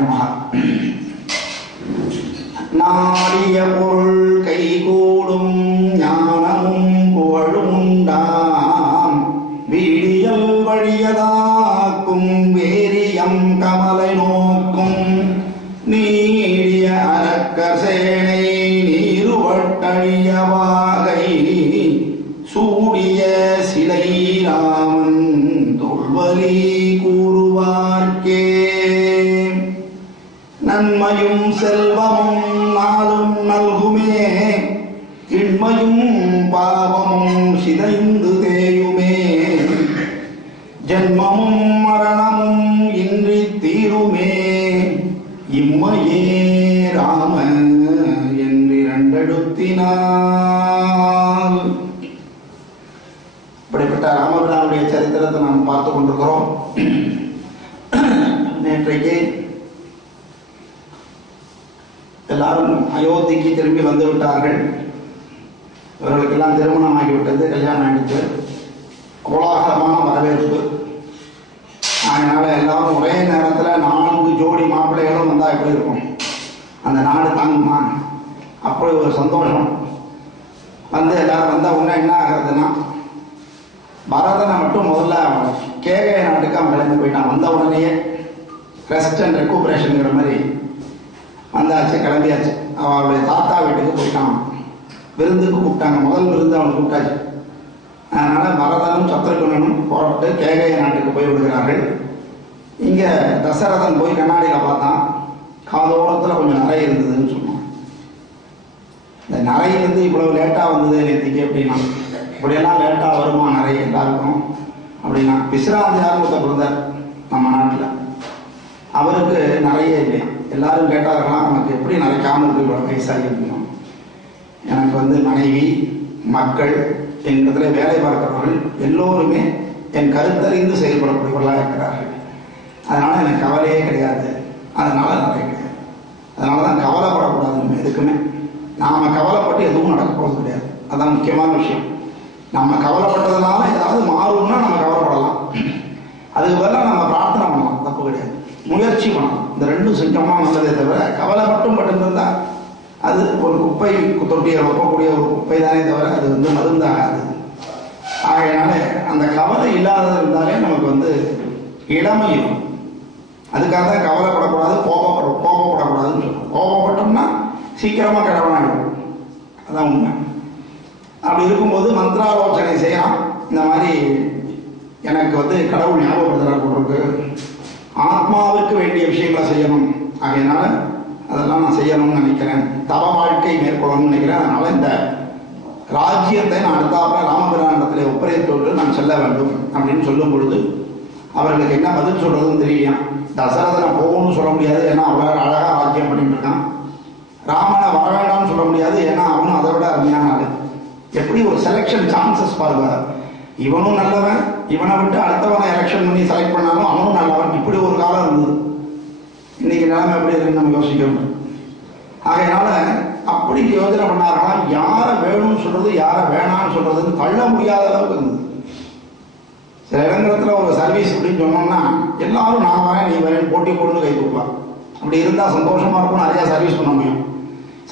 நமஹ. நாடிய பொருள் கைகூடும் ஞானமும் புகழும் உண்டாம் வீடியல் வழியதாக்கும் வேரியம் கமலை நோக்கும் நீடிய அரக்கசேனை நீருவட்டழிய வாகை சூடிய சிலை ராமன் தொல்வலி கூறுவார்க்கே. நன்மையும் செல்வமும் நாளும் நல்குமே திண்மையும் பாவமும் சிதைந்து தேயுமே ஜன்மமும் மரணமும் இன்றி தீருமே இம்மையே ராம என்றிரண்டெடுத்தினார். இப்படிப்பட்ட ராமபிரானுடைய சரித்திரத்தை நாம் பார்த்து கொண்டிருக்கிறோம். நேற்றைக்கு எல்லாரும் அயோத்திக்கு திரும்பி வந்து விட்டார்கள். இவர்களுக்கெல்லாம் திருமணம் ஆகிவிட்டது, கல்யாணம் ஆகிவிட்டு கோலாகலமான வரவேற்பு. அதனால எல்லாரும் ஒரே நேரத்தில் 4 ஜோடி மாப்பிள்ளைகளும் வந்தால் எப்படி இருக்கும்? அந்த நாடு தாங்குமா? அப்படி ஒரு சந்தோஷம். வந்து எல்லாரும் வந்தால் உடனே என்ன ஆகிறதுனா, பரதனை மட்டும் முதல்ல கேகய நாட்டுக்கு அவன் கிளம்பி போயிட்டான். வந்த உடனேயே ரெஸ்ட் அண்ட் ரெக்கூபரேஷனுங்கிற மாதிரி வந்தாச்சு, கிளம்பியாச்சு. அவளுடைய தாத்தா வீட்டுக்கு போயிட்டான். விருந்துக்கு கூப்பிட்டாங்க. முதல் விருந்து அவனை கூப்பிட்டாச்சு. அதனால பரதனும் சத்ருகனும் புறப்பட்டு கேகய நாட்டுக்கு போய் விடுகிறார்கள். இங்கே தசரதன் போய் கண்ணாடியில் பார்த்தான். காதோரத்தில் கொஞ்சம் நரை இருந்ததுன்னு சொன்னான். இந்த நரை வந்து இவ்வளவு லேட்டாக வந்தது நேற்றுக்கு அப்படின்னா, இப்படியெல்லாம் லேட்டாக வருமா நரை எல்லாருக்கும் அப்படின்னா. பிஸ்ராந்தியார் ஒருத்தர் பிறந்தார் நம்ம நாட்டில். அவருக்கு நிறைய இல்லையா. எல்லாரும் கேட்டார்களாம், நமக்கு எப்படி நிறைக்காமல் இருக்கிற வயசாகி இருக்கணும். எனக்கு வந்து மனைவி மக்கள் என்கிறதுல வேலை பார்க்கிறவர்கள் எல்லோருமே என் கருத்தறிந்து செயல்படக்கூடியவர்களாக இருக்கிறார்கள். அதனால் எனக்கு கவலையே கிடையாது. அதனால் நிறைய கிடையாது. அதனால தான் கவலைப்படக்கூடாது. எதுக்குமே நாம் கவலைப்பட்டு எதுவும் நடக்க போகிறது கிடையாது. அதுதான் முக்கியமான விஷயம். நம்ம கவலைப்பட்டதுனால ஏதாவது மாறும்னா நம்ம கவலைப்படலாம். அதுக்கு பதிலாக நம்ம பிரார்த்தனை பண்ணலாம், தப்பு கிடையாது. முயற்சி பண்ணலாம். இந்த ரெண்டும் செஞ்சோம்னா நல்லதே தவிர கவலை மட்டும் இருந்தால் அது ஒரு குப்பை தொட்டியை வைக்கக்கூடிய ஒரு குப்பை தானே தவிர அது வந்து மருந்தாகாது. ஆகையினால அந்த கவலை இல்லாத இருந்தாலே நமக்கு வந்து இளமை இருக்கும். அதுக்காக தான் கவலைப்படக்கூடாது, கோபப்படக்கூடாதுன்னு சொல்லுவோம். கோபப்பட்டோம்னா சீக்கிரமாக கிழவனாகிடும். அதான் உண்மை. அப்படி இருக்கும்போது மந்திராலோசனை செய்யலாம். இந்த மாதிரி எனக்கு வந்து கடவுள் ஞாபகப்படுத்துகிறார் போட்டிருக்கு, ஆத்மாவுக்கு வேண்டிய விஷயங்களை செய்யணும். ஆகையினால அதெல்லாம் நான் செய்யணும்னு நினைக்கிறேன், தவ வாழ்க்கை மேற்கொள்ளணும்னு நினைக்கிறேன். அதனால இந்த ராஜ்யத்தை நான் அடுத்தாப்புல ராமபிராண்டத்தில் ஒப்படைத்தோடு நான் செல்ல வேண்டும் அப்படின்னு சொல்லும் பொழுது அவர்களுக்கு என்ன பதில் சொல்றதுன்னு தெரியும். தசரதனை போகணும்னு சொல்ல முடியாது, ஏன்னா அவ்வளோ அழகாக ராஜ்யம் பண்ணிட்டு இருக்கான். ராமனை வர வேண்டாம்னு சொல்ல முடியாது, ஏன்னா அவனும் அதை விட அருமையான ஆளு. எப்படி ஒரு செலெக்ஷன் சான்சஸ் பாருங்க. இவனும் நல்லவன், இவனை விட்டு அடுத்தவனை எலெக்ஷன் பண்ணி செலக்ட் பண்ணாலும் அவனும் நல்லவன். இப்படி ஒரு காலம் இருந்தது. இன்னைக்கு நிலைமை எப்படி இருக்குன்னு நம்ம யோசிக்கணும். ஆகையினால அப்படி யோஜனை பண்ணார்களாம். யாரை வேணும்னு சொல்றது யாரை வேணான்னு சொல்றதுன்னு தள்ள முடியாத அளவுக்கு இருந்தது. சில இடத்துல ஒரு சர்வீஸ் அப்படின்னு சொன்னோம்னா எல்லாரும் நான் வரேன் நீ வரேன் போட்டி போட்டு கை கொடுப்பாங்க. அப்படி இருந்தால் சந்தோஷமா இருக்கும், நிறைய சர்வீஸ் பண்ண முடியும்.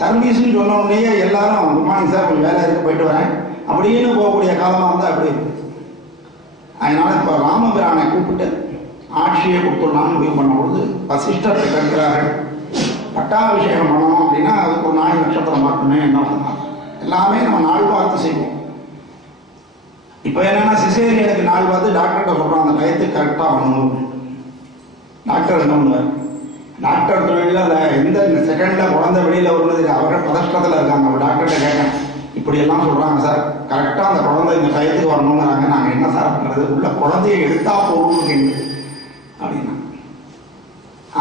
சர்வீஸ்ன்னு சொன்ன உடனே எல்லாரும் குட் மார்னிங் சார் கொஞ்சம் வேலை இருக்கு போயிட்டு வரேன் அப்படின்னு போகக்கூடிய காலமாக இருந்தால் அப்படி இருக்கு. அதனால இப்போ ராமபிரானை கூப்பிட்டு ஆட்சியை கொடுத்துடலாம்னு முடிவு பண்ண பொழுது வசிஷ்டத்தை கேட்கிறார்கள். பட்டாபிஷேகம் பண்ணணும் அப்படின்னா அதுக்கு ஒரு நாள் நட்சத்திரம் பார்க்கணுமே என்ன பண்ணலாம். எல்லாமே நம்ம நாள் பார்த்து செய்வோம். இப்போ என்னன்னா சிசேரியனுக்கு நாள் பார்த்து டாக்டர்கிட்ட சொல்கிறோம் அந்த டயத்துக்கு கரெக்டாக வரணும். டாக்டர் என்ன பண்ணுவார்? டாக்டர் தொழிலில் அந்த எந்த செகண்டில் குழந்தை வெளியில் வருவது அவர்கள் பதஷ்டத்தில் இருக்காங்க. ஒரு டாக்டர்கிட்ட கேட்டேன், இப்படியெல்லாம் சொல்கிறாங்க சார், கரெக்டாக அந்த குழந்தை இந்த டயத்துக்கு வரணுங்கிறாங்க, நாங்கள் என்ன சார் பண்ணுறது? உள்ள குழந்தைய எடுத்தா போகணும் அப்படின்னா.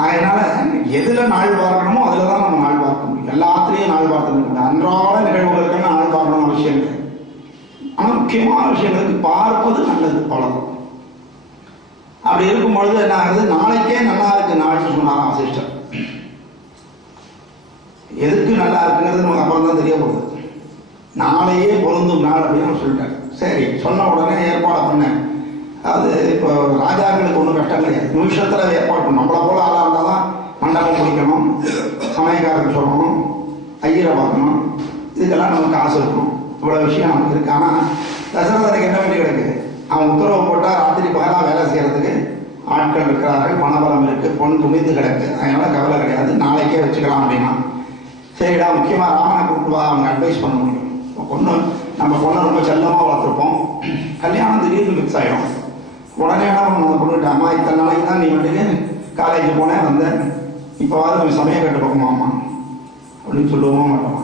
அதனால எதில் நாள் பார்க்கணுமோ அதில் தான் நம்ம நாள் பார்க்க முடியும். எல்லாத்துலேயும் நாள் பார்த்துக்க முடியும். அன்றாட நிகழ்வுகளுக்கு நாள் பார்க்கணும் அவசியம் இல்லை. ஆனால் முக்கியமான விஷயங்களுக்கு பார்ப்பது நல்லது, அவ்வளோதான். அப்படி இருக்கும் பொழுது என்ன ஆகுது? நாளைக்கே நல்லா இருக்கு நாள்னு சொன்னாராம் வசிஷ்டர். எதுக்கு நல்லா இருக்குங்கிறது நமக்கு அப்புறம் தான் தெரிய போகுது. நாளையே பொருந்தும் நாள் அப்படின்னு சொல்லிட்டார். சரி, சொன்ன உடனே ஏற்பாடு பண்ணேன். அது இப்போ ராஜாக்களுக்கு ஒன்றும் கஷ்டம் கிடையாது, நிமிஷத்தில் ஏற்பாடு பண்ணும். நம்மளை போல ஆளாக இருந்தால் தான் மண்டை வைக்கணும், சமயக்காரருக்கு சொல்லணும், ஐயரை பார்க்கணும், இதுக்கெல்லாம் நமக்கு காசு இருக்கணும். இவ்வளோ விஷயம் நமக்கு இருக்கு. ஆனால் தசரதனுக்கு என்ன வேண்டி கிடக்கு? அவன் உத்தரவு போட்டால் ராத்திரி பகலாக வேலை செய்கிறதுக்கு ஆட்கள் இருக்கிறார்கள், பணபலம் இருக்குது, பொன் குமிந்து கிடக்கு, அதனால் கவலை கிடையாது, நாளைக்கே வச்சுக்கலாம் அப்படின்னா. சரிடா, முக்கியமாக ராமனை கூப்பிட்டு வா, அவங்க அட்வைஸ் பண்ண முடியும். நம்ம பொண்ணை ரொம்ப செல்லமாக வளர்த்துருப்போம், கல்யாணம் திடீர்னு மிக்ஸ் ஆகிடும். உடனே என்ன பண்ணணும்? பொண்ணுகிட்ட, அம்மா இத்தனை நாளைக்கு தான் நீ வந்துட்டு காலேஜ் போனேன் வந்தேன், இப்போவாது சமயம் கட்டு பக்கமாம்மா அப்படின்னு சொல்லுவோம் மாட்டோம்.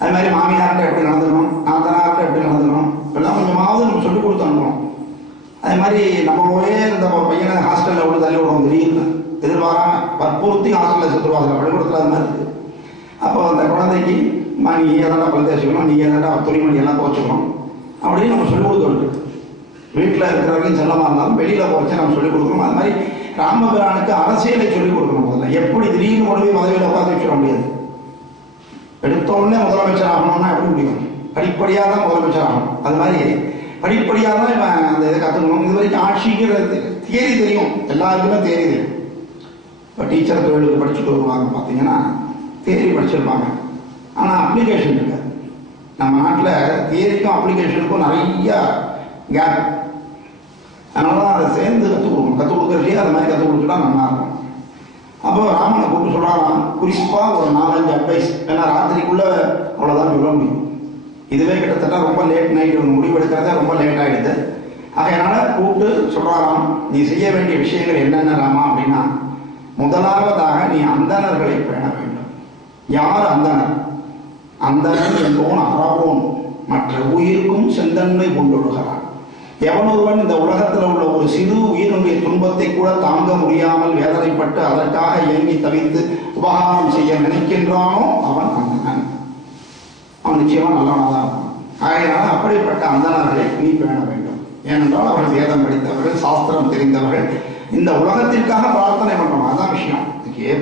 அது மாதிரி மாமியார்கிட்ட எப்படி நடந்துக்கணும், நாத்தனார்கிட்ட எப்படி நடந்துக்கணும், இப்பெல்லாம் கொஞ்சமாவது நம்ம சொல்லிக் கொடுத்து அனுப்பணும். அதே மாதிரி நம்ம ஒரே இந்த பையனை ஹாஸ்டலில் விட்டு தள்ளி விடுவோம், திடீர்னு எதிர்பாராம வற்புறுத்தி ஹாஸ்டலில் சேர்த்துருவாங்க, பள்ளிக்கூடத்தில் அது மாதிரி இருக்குது. அப்போ அந்த குழந்தைக்கு நீ ஏதாண்டா பழுத்து வச்சுக்கணும், நீ ஏதாண்டா துணிமணி எல்லாம் துவச்சுக்கணும் அப்படின்னு நம்ம சொல்லிக் கொடுக்கணும். வீட்டில் இருக்கிறவரைக்கும் செல்லமாக இருந்தாலும் வெளியில் போச்சு நம்ம சொல்லிக் கொடுக்கணும். அது மாதிரி ராமபிரானுக்கு அரசியலை சொல்லிக் கொடுக்கணும். முதல்ல எப்படி திடீர்னு கொண்டு போய் பதவியில் உட்காந்து வச்சிட முடியாது. எடுத்த உடனே முதலமைச்சர் ஆகணும்னா எப்படி முடியும்? படிப்படியாக தான் முதலமைச்சர் ஆகணும். அது மாதிரி படிப்படியாக தான் இவன் அந்த இதை கற்றுக்கணும். இது வரைக்கும் ஆட்சிங்கிறது தியரி தெரியும், எல்லாருக்குமே தியரி தெரியும். இப்போ டீச்சர் தொழிலுக்கு படிச்சுட்டு வருவாங்க பார்த்தீங்கன்னா தியரி படிச்சிருப்பாங்க, ஆனால் அப்ளிகேஷன் இருக்காது. நம்ம நாட்டில் தியரிக்கும் அப்ளிகேஷனுக்கும் நிறைய கேப். அதனால தான் அதை சேர்ந்து கற்றுக் கொடுக்கணும். கற்றுக் கொடுக்குறதே அது மாதிரி கற்றுக் கொடுத்துட்டா நல்லா இருக்கும். அப்போ ராமனை கூப்பிட்டு சொல்கிறாராம், குறிப்பாக ஒரு 4-5 அட்வைஸ். ஏன்னா ராத்திரிக்குள்ளே அவ்வளோதான் சொல்ல முடியும். இதுவே கிட்டத்தட்ட ரொம்ப லேட் நைட் முடிவெடுக்கிறதே ரொம்ப லேட் ஆகிடுது. அதனால் கூப்பிட்டு சொல்கிறாராம், நீ செய்ய வேண்டிய விஷயங்கள் என்னென்ன ராமா அப்படின்னா, முதலாவதாக நீ அந்தணர்களை பேண வேண்டும். யார் அந்தணர்? அந்தணன் என்பவன் அறவோன், மற்ற உயிருக்கும் செந்தன்மை கொண்டுள்ளான். எவனொருவன் இந்த உலகத்தில் உள்ள ஒரு சிறு உயிரினுடைய துன்பத்தை கூட தாங்க முடியாமல் வேதனைப்பட்டு அதற்காக இயங்கி தவித்து உபகாரம் செய்ய நினைக்கின்றானோ அவன் அந்தணன். அவன் நிச்சயமா நல்லவனாக தான் இருப்பான். ஆகையினால அப்படிப்பட்ட அந்தணர்களை நீ பேண வேண்டும். ஏனென்றால் அவர்கள் வேதம் படித்தவர்கள், சாஸ்திரம் தெரிந்தவர்கள், இந்த உலகத்திற்காக பிரார்த்தனை பண்றோம். அதான் விஷயம்.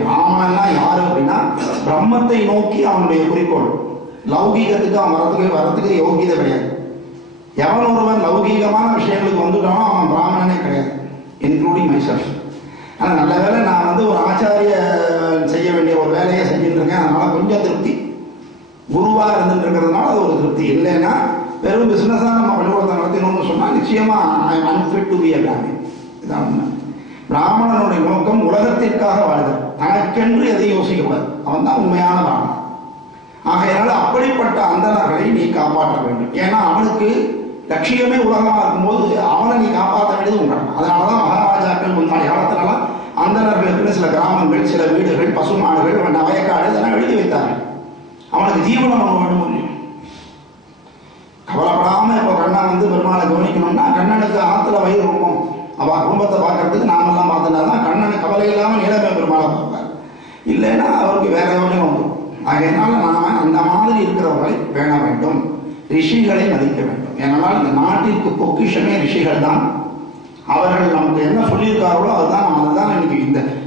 பிராமணன்னா யாரு அப்படின்னா, பிரம்மத்தை நோக்கி அவனுடைய குறிக்கோள். லௌகீகத்துக்கு அவன் வரத்துக்கு யோகியதை கிடையாது. எவன் ஒருவன் லௌகீகமான விஷயங்களுக்கு வந்துட்டானோ அவன் பிராமணனே கிடையாது, இன்க்ளூடிங் மைசெல்ஃப். ஆனால் நல்ல வேலை நான் ஒரு ஆச்சாரிய செய்ய வேண்டிய ஒரு வேலையை செஞ்சுட்டு இருக்கேன், அதனால கொஞ்சம் திருப்தி. குருவாக இருந்துட்டு இருக்கிறதுனால அது ஒரு திருப்தி. இல்லைன்னா வெறும் பிஸ்னஸாக நம்ம பள்ளிக்கூடத்தை நடத்தினோம்னு சொன்னால் நிச்சயமா I am unfit to be எ பிராமின். இதான் உண்மை. பிராமணனுடைய நோக்கம் உலகத்திற்காக வாழ்தல், தனக்கென்று எதையும் யோசிக்கக்கூடாது. அவன் தான் உண்மையான பிராமணன். ஆகையினால அப்படிப்பட்ட அந்தணர்களை நீ காப்பாற்ற வேண்டும். ஏன்னா அவனுக்கு லட்சியமே உலகமாக இருக்கும்போது அவனை நீ காப்பாற்ற வேண்டியது உண்டாகும். அதனாலதான் மகாராஜாக்கள் முன்னாடி காலத்திலலாம் அந்தணர்களுக்குன்னு சில கிராமங்கள், சில வீடுகள், பசுமாடுகள், வயக்காடு இதெல்லாம் எழுதி வைத்தார்கள். அவனுக்கு ஜீவனம் ஒன்று வேணும் இல்லையா? கவலைப்படாம இப்போ கண்ணன் பெருமாளை கவனிக்கணும்னா கண்ணனுக்கு ஆத்துல வயிறு இருக்கும். அவ குடும்பத்தை பார்க்கறதுக்கு நாமெல்லாம் பார்த்துட்டாதான் கண்ணனுக்கு கவலை இல்லாமல் நீலமே பெருமாளை பார்ப்பார். இல்லைன்னா அவருக்கு வேற யோஜனை வந்துடும். அதனால நாம அந்த மாதிரி இருக்கிறவர்களை பேண வேண்டும், ரிஷிகளை மதிக்க வேண்டும். ஏனால் இந்த நாட்டிற்கு பொக்கிஷமே ரிஷிகள் தான். அவர்கள் நமக்கு என்ன சொல்லியிருக்கார்களோ அதுதான் இன்னைக்கு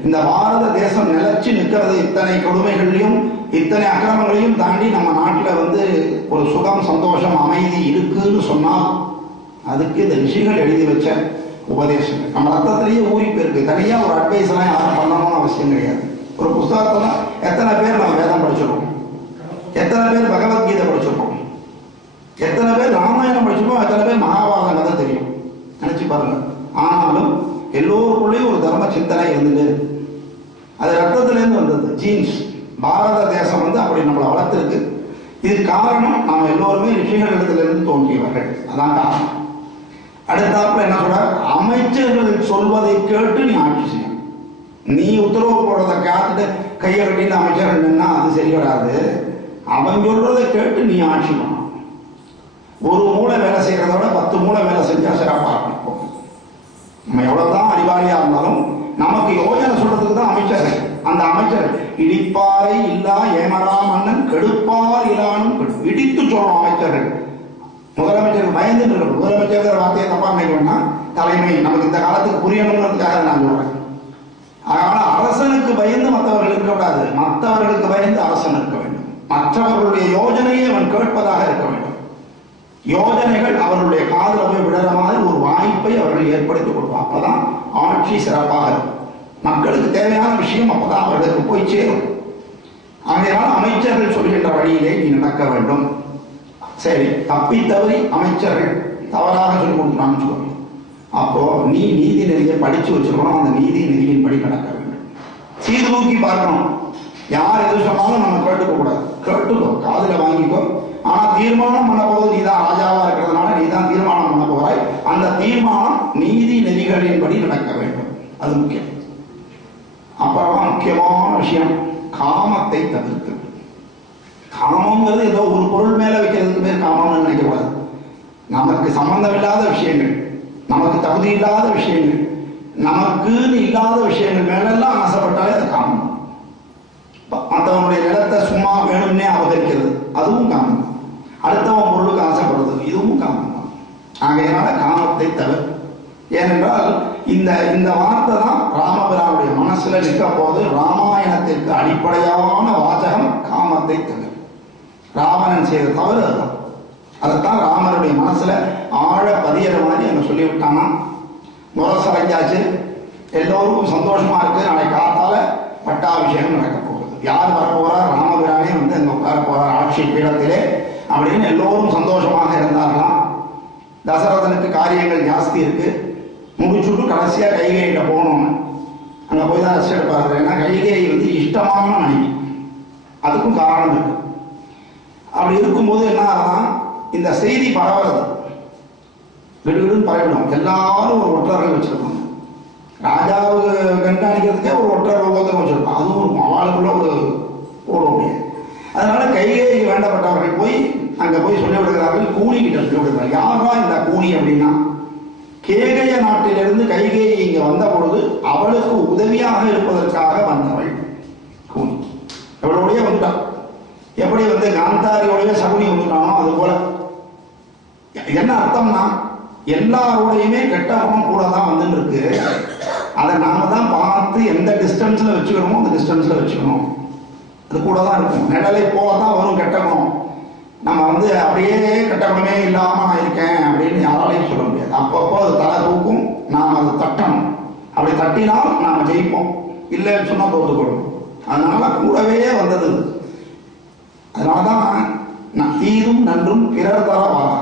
இந்த பாரத தேசம் நிலைச்சு நிற்கிறது. இத்தனை கொடுமைகளையும் இத்தனை அக்கிரமங்களையும் தாண்டி நம்ம நாட்டில் ஒரு சுகம், சந்தோஷம், அமைதி இருக்குன்னு சொன்னால் அதுக்கு இந்த ரிஷிகள் எழுதி வச்ச உபதேசங்கள் நம்ம ரத்தத்திலேயே ஊறி போயிருக்கு. தனியாக ஒரு அட்வைஸ் எல்லாம் யாரும் பண்ணணும்னு அவசியம் கிடையாது. ஒரு புஸ்தகத்துல எத்தனை பேர் நம்ம வேதம் படிச்சிருக்கோம், எத்தனை பேர் பகவத்கீதை படிச்சிருக்கோம், எத்தனை பேர் ராமாயணம் படிச்சிருக்கோம், எத்தனை பேர் மகாபாரதம் கதை தெரியும், நினைச்சு பாருங்க. ஆனாலும் எல்லோருக்குள்ளேயும் ஒரு தர்ம சிந்தனை இருந்தது. அது ரத்தத்திலேருந்து வந்தது, ஜீன்ஸ். பாரத தேசம் அப்படி நம்மளை வளர்த்திருக்கு. இது காரணம் நாம் எல்லோருமே ரிஷிகளிடத்திலிருந்து தோன்றியவர்கள். அதான் காரணம். அடுத்தாப்புல என்ன சொல்ற, அமைச்சர்கள் சொல்வதை கேட்டு நீ ஆட்சி செய்யணும். நீ உத்தரவு போடுறதை காத்துட்டு கையை கட்டிட்டு அமைச்சர்கள் நின்னா அது சரி வராது. அவன் சொல்றதை கேட்டு நீ ஆட்சி பண்ணணும். ஒரு மூளை வேலை செய்யறத விட 10 மூளை வேலை செஞ்சா சிறப்பாக இருக்கும். நம்ம எவ்வளவுதான் அறிவாளியா இருந்தாலும் நமக்கு யோஜனை சொல்றதுக்கு தான் அமைச்சர்கள். அந்த அமைச்சர் இடிப்பாரை இல்லா ஏமரா மன்னன் கெடுப்பார் இல்லானும் இடித்து சொல்றோம் அமைச்சர்கள். முதலமைச்சருக்கு பயந்துட்டு இருக்கணும். முதலமைச்சர் வார்த்தையை தப்பா நினைக்கணும்னா தலைமை நமக்கு இந்த காலத்துக்கு புரியணுங்கிறதுக்காக நான் சொல்றேன். அதனால அரசனுக்கு பயந்து மற்றவர்கள் இருக்கக்கூடாது, மற்றவர்களுக்கு பயந்து அரசன் இருக்க வேண்டும். மற்றவர்களுடைய யோஜனையை அவன் கேட்பதாக இருக்க வேண்டும். யோஜனைகள் அவர்களுடைய காதல போய் விடுற மாதிரி ஒரு வாய்ப்பை அவர்கள் ஏற்படுத்தி கொடுப்பான். அப்பதான் ஆட்சி சிறப்பாக இருக்கும். மக்களுக்கு தேவையான விஷயம் அப்பதான் அவர்களுக்கு போய் சேரும். ஆகையால் அமைச்சர்கள் சொல்கின்ற வழியிலே நீ நடக்க வேண்டும். சரி, தப்பி தவறி அமைச்சர்கள் தவறாக சொல்லிக் கொடுக்குறான்னு சொல்லணும். அப்போ நீ நீதி நெறியை படிச்சு வச்சுக்கணும். அந்த நீதி நெறியின்படி நடக்க வேண்டும். சீர்தூக்கி பார்க்கணும். யார் எது சொன்னாலும் நம்ம கேட்டுக்க கூடாது. கேட்டுக்கோ, காதுல வாங்கிக்கோ. ஆனா தீர்மானம் பண்ண போது நீ தான் ராஜாவா இருக்கிறதுனால நீ தான் தீர்மானம் பண்ண போறாய். அந்த தீர்மானம் நீதி நெறிகளின்படி நடக்க வேண்டும். அது முக்கியம். அப்புறமா முக்கியமான விஷயம், காமத்தை தவிர்த்து. காமங்கிறது ஏதோ ஒரு பொருள் மேல வைக்கிறதுக்கு பேர் காமம்னு நினைக்கக்கூடாது. நமக்கு சம்பந்தம் இல்லாத விஷயங்கள், நமக்கு தகுதி இல்லாத விஷயங்கள், நமக்குன்னு இல்லாத விஷயங்கள் மேலெல்லாம் ஆசைப்பட்டாலே அது காமம். மற்றவனுடைய நிலத்தை சும்மா வேணும்னே அபகரிக்கிறது, அதுவும் காமம். அடுத்தவன் பொருளுக்கு ஆசைப்படுறது, இதுவும் காமம் தான். ஆகையினால காமத்தை தவிர. ஏனென்றால் இந்த வார்த்தை தான் ராமபிரானுடைய மனசுல நிற்க போது. ராமாயணத்திற்கு அடிப்படையான வாசகம் காமத்தை தவிர. ராவணன் செய்த தவறு அதுதான். அதைத்தான் ராமருடைய மனசுல ஆழ பதியற மாதிரி அங்க சொல்லிவிட்டானா. முரசரைஞ்சாச்சு, எல்லோருக்கும் சந்தோஷமா இருக்கு. நாளை காத்தால பட்டாபிஷேகம் நடக்க போகுது. யார் வரப்போறார்? ராமபிரானே வந்து அங்க உட்கார போறார் ஆட்சி பீடத்திலே அப்படின்னு எல்லோரும் சந்தோஷமாக இருந்தார்களாம். தசரதனுக்கு காரியங்கள் ஜாஸ்தி இருக்கு. முடிச்சுட்டு கடைசியா கைகேயில போகணும்னு அங்க போய் தான் ரெஸ்ட் எடுப்பாரு. ஏன்னா கைகேயி வந்து இஷ்டமான மனைவி, அதுக்கும் காரணம் இருக்கு. அப்படி இருக்கும்போது என்ன ஆகுதான், இந்த செய்தி பரவுறது விடுவிடுன்னு பரவிடும். எல்லாரும் ஒரு ஒற்றர்கள் வச்சிருப்பாங்க. ராஜாவுக்கு கண்காணிக்கிறதுக்கே ஒரு ஒற்றர் ஒவ்வொருத்தரும் வச்சிருப்பான். அதுவும் இருக்கும், அவளுக்குள்ள ஒரு ஓட முடியாது. அதனால கைகேயிக்கு வேண்டப்பட்டவர்கள் போய் அங்க போய் சொல்லி விடுகிறார்கள், கூனி கிட்ட சொல்லி விடுகிறார்கள். யாரா இந்த கூனி அப்படின்னா, கேகய நாட்டிலிருந்து கைகேயி இங்க வந்த பொழுது அவளுக்கு உதவியாக இருப்பதற்காக வந்தவள் கூனி. அவளுடைய வந்தாள். எப்படி வந்து காந்தாரியோடைய சகுனி வந்துட்டானோ அது போல. என்ன அர்த்தம்னா, எல்லாரோடையுமே கெட்ட குணம் கூட தான் வந்துட்டு இருக்கு. அதை நாம தான் பார்த்து எந்த டிஸ்டன்ஸ்ல வச்சுக்கணுமோ அந்த டிஸ்டன்ஸ்ல வச்சுக்கணும். அது கூட தான் இருக்கும். நிழலை போல தான் வரும் கெட்ட குணம். நம்ம வந்து அப்படியே கெட்ட குணமே இல்லாம நான் இருக்கேன் அப்படின்னு யாராலையும் சொல்ல முடியாது. அப்பப்போ அது தலை தூக்கும், நாம் அதை தட்டணும். அப்படி தட்டினால் நாம ஜெயிப்போம், இல்லைன்னு சொன்னா தோத்துக்கொள்ளும். அதனால கூடவே வந்தது. அதனாலதான் நான் தீதும் நன்றும் பிறர் தர வாரா,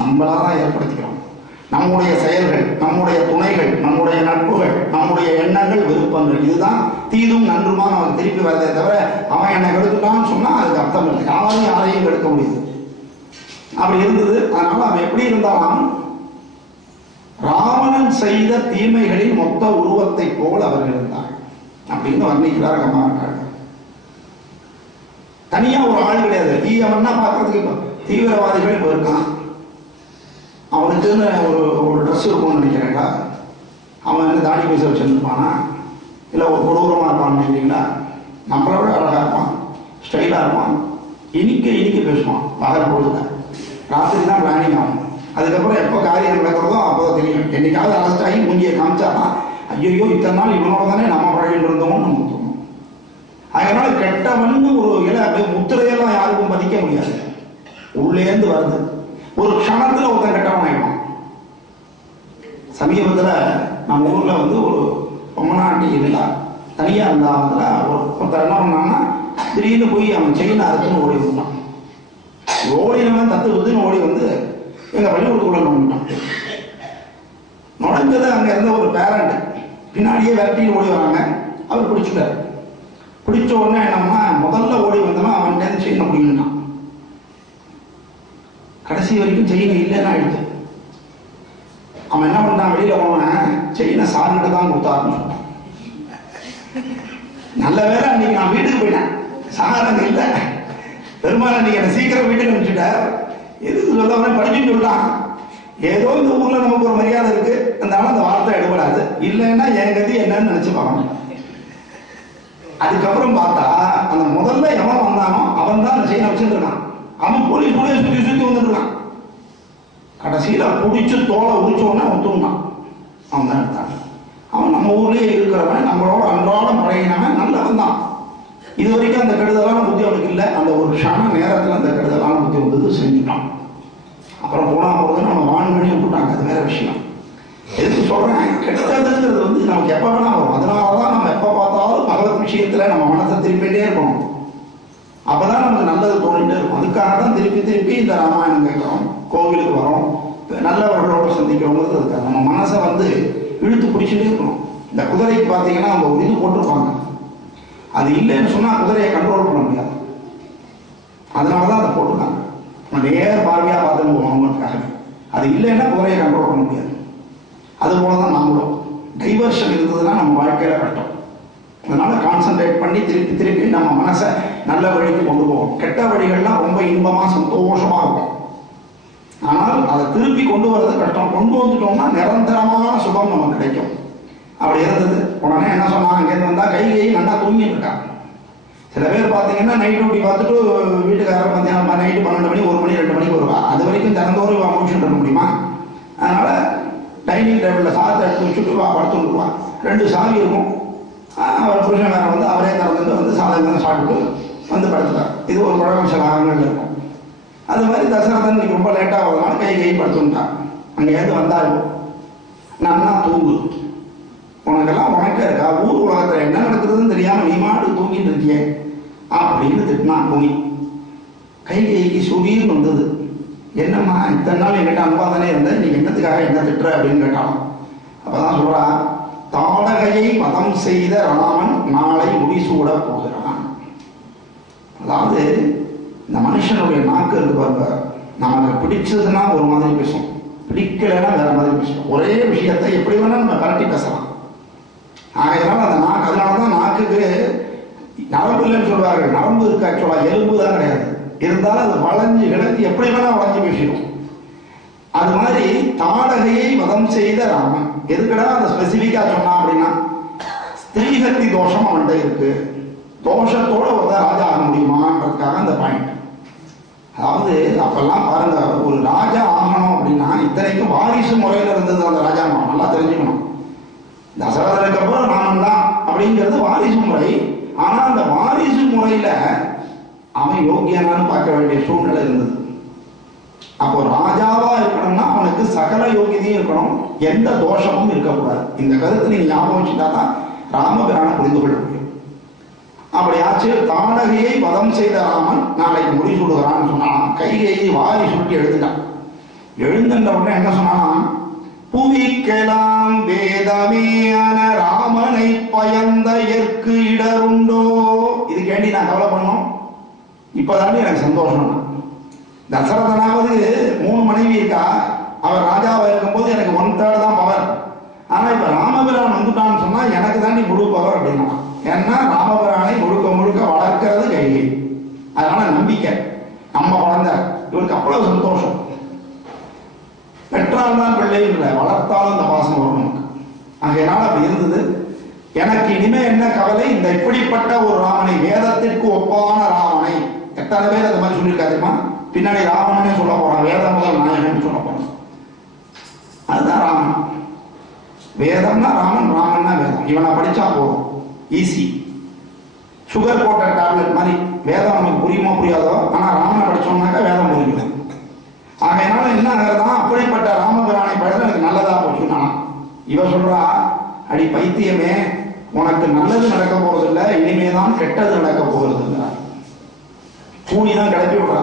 நம்மளாதான் ஏற்படுத்திக்கிறோம். நம்முடைய செயல்கள், நம்முடைய துணைகள், நம்முடைய நட்புகள், நம்முடைய எண்ணங்கள், விருப்பங்கள், இதுதான் தீதும் நன்றுமா நமக்கு திருப்பி வரதே தவிர அவன் என்னை கெடுத்துட்டான்னு சொன்னா அதுக்கு அர்த்தம் இல்லை. யாரையும் யாரையும் கெடுக்க முடியுது. அப்படி இருந்தது. அதனால அவன் எப்படி இருந்தாலும் ராவணன் செய்த தீமைகளின் மொத்த உருவத்தை போல் அவர்கள் இருந்தார்கள் அப்படின்னு வர்ணிக்கிறார் கம்மாக்காரர். தனியா ஒரு ஆள் கிடையாது. தீயவன்னா பார்க்கறதுக்கு தீவிரவாதிகள் இப்போ இருக்கான். அவனுக்குன்னு ஒரு ட்ரெஸ் இருக்கும்னு நினைக்கிறேங்களா? அவன் வந்து தாடி பைசா வச்சுருப்பானா, இல்லை ஒரு கொடூரமாக இருப்பான்னு நினைக்கிறீங்களா? நம்மளை விட அழகாக இருப்பான், ஸ்டைலாக இருப்பான், இனிக்க பேசுவான். பகல் பொழுதுல ராத்திரி தான் பிளானிங் ஆகும். அதுக்கப்புறம் எப்போ காரியம் நடக்கிறதோ அப்போதான் தெரியும். என்னைக்காவது அரெஸ்ட் ஆகி மூஞ்சியை காமிச்சாதான் ஐயோ இத்தனை நாள் இவனோட தானே நம்ம பழகிட்டு இருந்தோம்னு நமக்கு தோணும். அதனால கெட்டவன்னு ஒரு இலை அப்படியே முத்திரையெல்லாம் யாருக்கும் பதிக்க முடியாது. உள்ளேந்து வருது. ஒரு க்ஷணத்துல ஒருத்தன் கெட்டவன் ஆயிடும். சமீபத்தில் நம்ம ஊர்ல வந்து ஒரு பொம்மநாட்டி இருந்தா, தனியா இருந்தா, அதுல ஒருத்தர் என்ன பண்ணான்னா திடீர்னு போய் அவன் செயின் அறுத்துன்னு ஓடி வந்துட்டான். ஓடினவன் தத்து வித்துன்னு ஓடி வந்து எங்க பள்ளிக்கூடத்துக்குள்ள நுழைஞ்சான். நுழைஞ்சது அங்க இருந்த ஒரு பேரண்ட் பின்னாடியே விரட்டின்னு ஓடி வராங்க. அவர் பிடிச்சிட்டாரு. பிடிச்ச உடனே நம்ம முதல்ல ஓடி வந்தோம்னா அவன் செயினை பிடிக்கிட்டான். கடைசி வரைக்கும் செயினை இல்லைன்னா ஆயிடுச்சு. அவன் என்ன பண்ணான், வெளியில போனவன் செயினை சார்கிட்ட தான் கொடுத்தாருன்னு சொன்னான். நல்ல வேலை அன்னைக்கு நான் வீட்டுக்கு போயிட்டேன், சாரங்க இல்லை. பெருமாள் அன்னைக்கு என்னை சீக்கிரம் வீட்டுக்கு அனுப்பிச்சுட்டார். எதுக்கு சொல்ல படிச்சுன்னு சொல்லிட்டான். ஏதோ இந்த ஊர்ல நமக்கு ஒரு மரியாதை இருக்கு, இருந்தாலும் அந்த வார்த்தை எடுபடாது. இல்லைன்னா என் கதி என்னன்னு நினைச்சு பார்க்கணும். அதுக்கப்புறம் பார்த்தா அந்த முதல்ல எவன் வந்தானோ அவன் தான் அந்த செயினை வச்சுட்டு இருக்கான். அவன் போலீஸ் கூட சுற்றி சுற்றி வந்துட்டு இருக்கான். கடைசியில பிடிச்சு தோலை உரிச்ச உடனே அவன் தூண்டான். அவன் தான் எடுத்தான். அவன் நம்ம ஊர்லயே இருக்கிறவன், நம்மளோட அன்றாடம் பழகினவன், நல்லவன் தான். இது வரைக்கும் அந்த கெடுதலான புத்தி அவனுக்கு இல்லை. அந்த ஒரு க்ஷண நேரத்தில் அந்த கெடுதலான புத்தி வந்தது, செஞ்சுட்டான். அப்புறம் போனா போகுதுன்னு அவன் வான் பண்ணி விட்டுட்டாங்க. அது வேற விஷயம். எதுக்கு சொல்றேன், கெட்டதுங்கிறது வந்து நமக்கு எப்ப வேணா வரும். அதனாலதான் நம்ம எப்ப பார்த்தாலும் பகவத் விஷயத்துல நம்ம மனசை திரும்பிட்டே இருக்கணும். அப்பதான் நமக்கு நல்லது தோணிட்டே இருக்கும். அதுக்காக தான் திருப்பி திருப்பி இந்த ராமாயணம் கேட்கிறோம், கோவிலுக்கு வரோம், நல்லவர்களோடு சந்திக்கிறோங்கிறது அதுக்காக. நம்ம மனசை வந்து இழுத்து பிடிச்சிட்டே இருக்கணும். இந்த குதிரைக்கு பார்த்தீங்கன்னா அவங்க ஒரு இது போட்டிருப்பாங்க, அது இல்லைன்னு சொன்னா குதிரையை கண்ட்ரோல் பண்ண முடியாது. அதனாலதான் அதை போட்டிருக்காங்க. நம்ம நேர் பார்வையா பார்த்துன்னு போகணுங்கிறதுக்காக. அது இல்லைன்னா குதிரையை கண்ட்ரோல் பண்ண முடியாது. அது போலதான் நாமளும் டைவர்ஷன் இருந்ததுன்னா நம்ம வாழ்க்கையில கஷ்டம். அதனால கான்சென்ட்ரேட் பண்ணி திருப்பி திருப்பி நம்ம மனசை நல்ல வழிக்கு கொண்டு போவோம். கெட்ட வழிகள்லாம் ரொம்ப இன்பமா சந்தோஷமா இருக்கும். ஆனால் அதை திருப்பி கொண்டு வர்றது கஷ்டம். கொண்டு வந்துட்டோம்னா நிரந்தரமான சுகம் நமக்கு கிடைக்கும். அப்படி இருந்தது. உடனே என்ன சொன்னாங்க, அங்கேருந்து வந்தா கை நல்லா தூங்கிட்டு இருக்காங்க. சில பேர் பார்த்தீங்கன்னா நைட் டியூட்டி பார்த்துட்டு வீட்டுக்காரர் பார்த்தீங்கன்னா நைட்டு 12 மணி 1 மணி 2 மணிக்கு வருவா. அது வரைக்கும் திறந்தோறு முடிச்சுட்டு இருக்க முடியுமா? அதனால டைனிங் டேபிளில் சாதத்தை எடுத்து வச்சுட்டு படுத்துட்டுருவான். 2 சாவி இருக்கும். அவர் புருஷன்காரன் வந்து அவரே திறந்துட்டு வந்து சாதம் சாப்பிட்டு வந்து படுத்துட்டார். இது ஒரு பழக்கம் சில ஆகங்கள் இருக்கும். அது மாதிரி தசரதன் இன்னைக்கு ரொம்ப லேட்டாக வருதுனால கை படுத்துட்டான். அங்கேருந்து வந்தாலும் நல்லா தூங்கு, உனக்கெல்லாம் உனக்கே இருக்கா, ஊர் உலகத்தில் என்ன நடக்குதுன்னு தெரியாம நீ மாட்டு தூங்கிட்டு இருக்கியே அப்படின்னு திட்டினான் முனி. கைகைக்கு சுரீர்னு வந்தது. என்னம்மா இத்தனை நாள் என்கிட்ட அன்பா தானே இருந்த, நீ என்னத்துக்காக என்ன திட்டுற அப்படின்னு கேட்டான். அப்பதான் சொல்றா, தாடகையை வதம் செய்த ராமன் நாளை முடிசூட போகிறான். அதாவது இந்த மனுஷனுடைய நாக்கு இருக்கு பாருங்க, நமக்கு பிடிச்சதுன்னா ஒரு மாதிரி பேசும், பிடிக்கலைன்னா வேற மாதிரி பேசும். ஒரே விஷயத்தை எப்படி வேணா நம்ம கரட்டி பேசலாம். ஆகையால அந்த நாக்கு, அதனாலதான் நாக்குக்கு நரம்பு இல்லைன்னு சொல்றார்கள். நரம்பு இருக்கு, ஆக்சுவலா எலும்பு தான் கிடையாது. இருந்தாலும் அது வளைஞ்சு கிடந்து எப்படி வேணா வளைஞ்சு பேசிடும். அது மாதிரி தாடகையை வதம் செய்த ராமன். எதுக்கடா அதை ஸ்பெசிபிக்கா சொன்னா அப்படின்னா, ஸ்திரீசக்தி தோஷம் அவன்கிட்ட இருக்கு, தோஷத்தோட ஒரு ராஜா ஆக முடியுமான்றதுக்காக அந்த பாயிண்ட். அதாவது அப்பெல்லாம் பாருங்க, ஒரு ராஜா ஆகணும் அப்படின்னா இத்தனைக்கும் வாரிசு முறையில இருந்தது அந்த ராஜா. நல்லா தெரிஞ்சுக்கணும், தசரதனுக்கு அப்புறம் ராமன் தான் அப்படிங்கிறது வாரிசு முறை. ஆனா அந்த வாரிசு முறையில அவன் யோகியனான்னு பார்க்க வேண்டிய சூழ்நிலை இருந்தது. அப்போ ராஜாவா இருக்கணும்னா அவனுக்கு சகல யோகியதையும் இருக்கணும், எந்த தோஷமும் இருக்கக்கூடாது. இந்த கருத்து நீங்க ஞாபகம் வச்சுட்டா தான் ராமபிரானை புரிந்து கொள்ள முடியும். அப்படியாச்சு தாடகையை வதம் செய்த ராமன் நாளைக்கு முடிசூடுகிறான்னு சொன்னான். கைகையை வாரி சுருட்டி எழுந்துட்டான். எழுந்துட்ட உடனே என்ன சொன்னான், புவிக்கெல்லாம் வேதமேயான ராமனை பயந்த எற்கு இடருண்டோ. இது கேண்டி நான் கவலை பண்ணோம். இப்பதாண்டி எனக்கு சந்தோஷம். தசரதனாவது 3 மனைவி இருக்கா, அவர் ராஜாவா இருக்கும்போது எனக்கு 1/3 தான் பவர். ஆனா இப்ப ராமபிரான் வந்துட்டான்னு சொன்னா எனக்கு தாண்டி முழு பவர் அப்படின்னா. ஏன்னா ராமபிரானை முழுக்க முழுக்க வளர்க்கிறது கைகை. அதனால நம்பிக்கை, நம்ம குழந்தை, இவருக்கு அவ்வளவு சந்தோஷம். பெற்றால் தான் பிள்ளை இல்லை, வளர்த்தாலும் இந்த பாசம் வரும் நமக்கு. ஆகையினால அப்படி இருந்தது. எனக்கு இனிமே என்ன கவலை, இந்த இப்படிப்பட்ட ஒரு ராமனை, வேதத்திற்கு ஒப்பான ராமனை. எத்தனை பேர் அந்த மாதிரி சொல்லியிருக்காருமா, பின்னாடி ராமனே சொல்ல போறான், வேத முதல் நாயகன் சொல்ல போறான். அதுதான் ராமன். வேதம்னா ராமன், ராமன்னா வேதம். இவனை படிச்சா போதும், ஈஸி. சுகர் போட்ட டேப்லெட் மாதிரி. வேதம் நமக்கு புரியுமோ புரியாதோ, ஆனா ராமனை படிச்சோம்னாக்கா வேதம் புரியும். ஆகையினால என்ன ஆகிறதா, அப்படிப்பட்ட ராமபிரானை படிச்சு எனக்கு நல்லதா போச்சுன்னா. இவ சொல்றா, அடி பைத்தியமே, உனக்கு நல்லது நடக்க போறது இல்லை, இனிமேதான் கெட்டது நடக்க போறது இல்லை. கூலிதான் கிளப்பி விடுறா.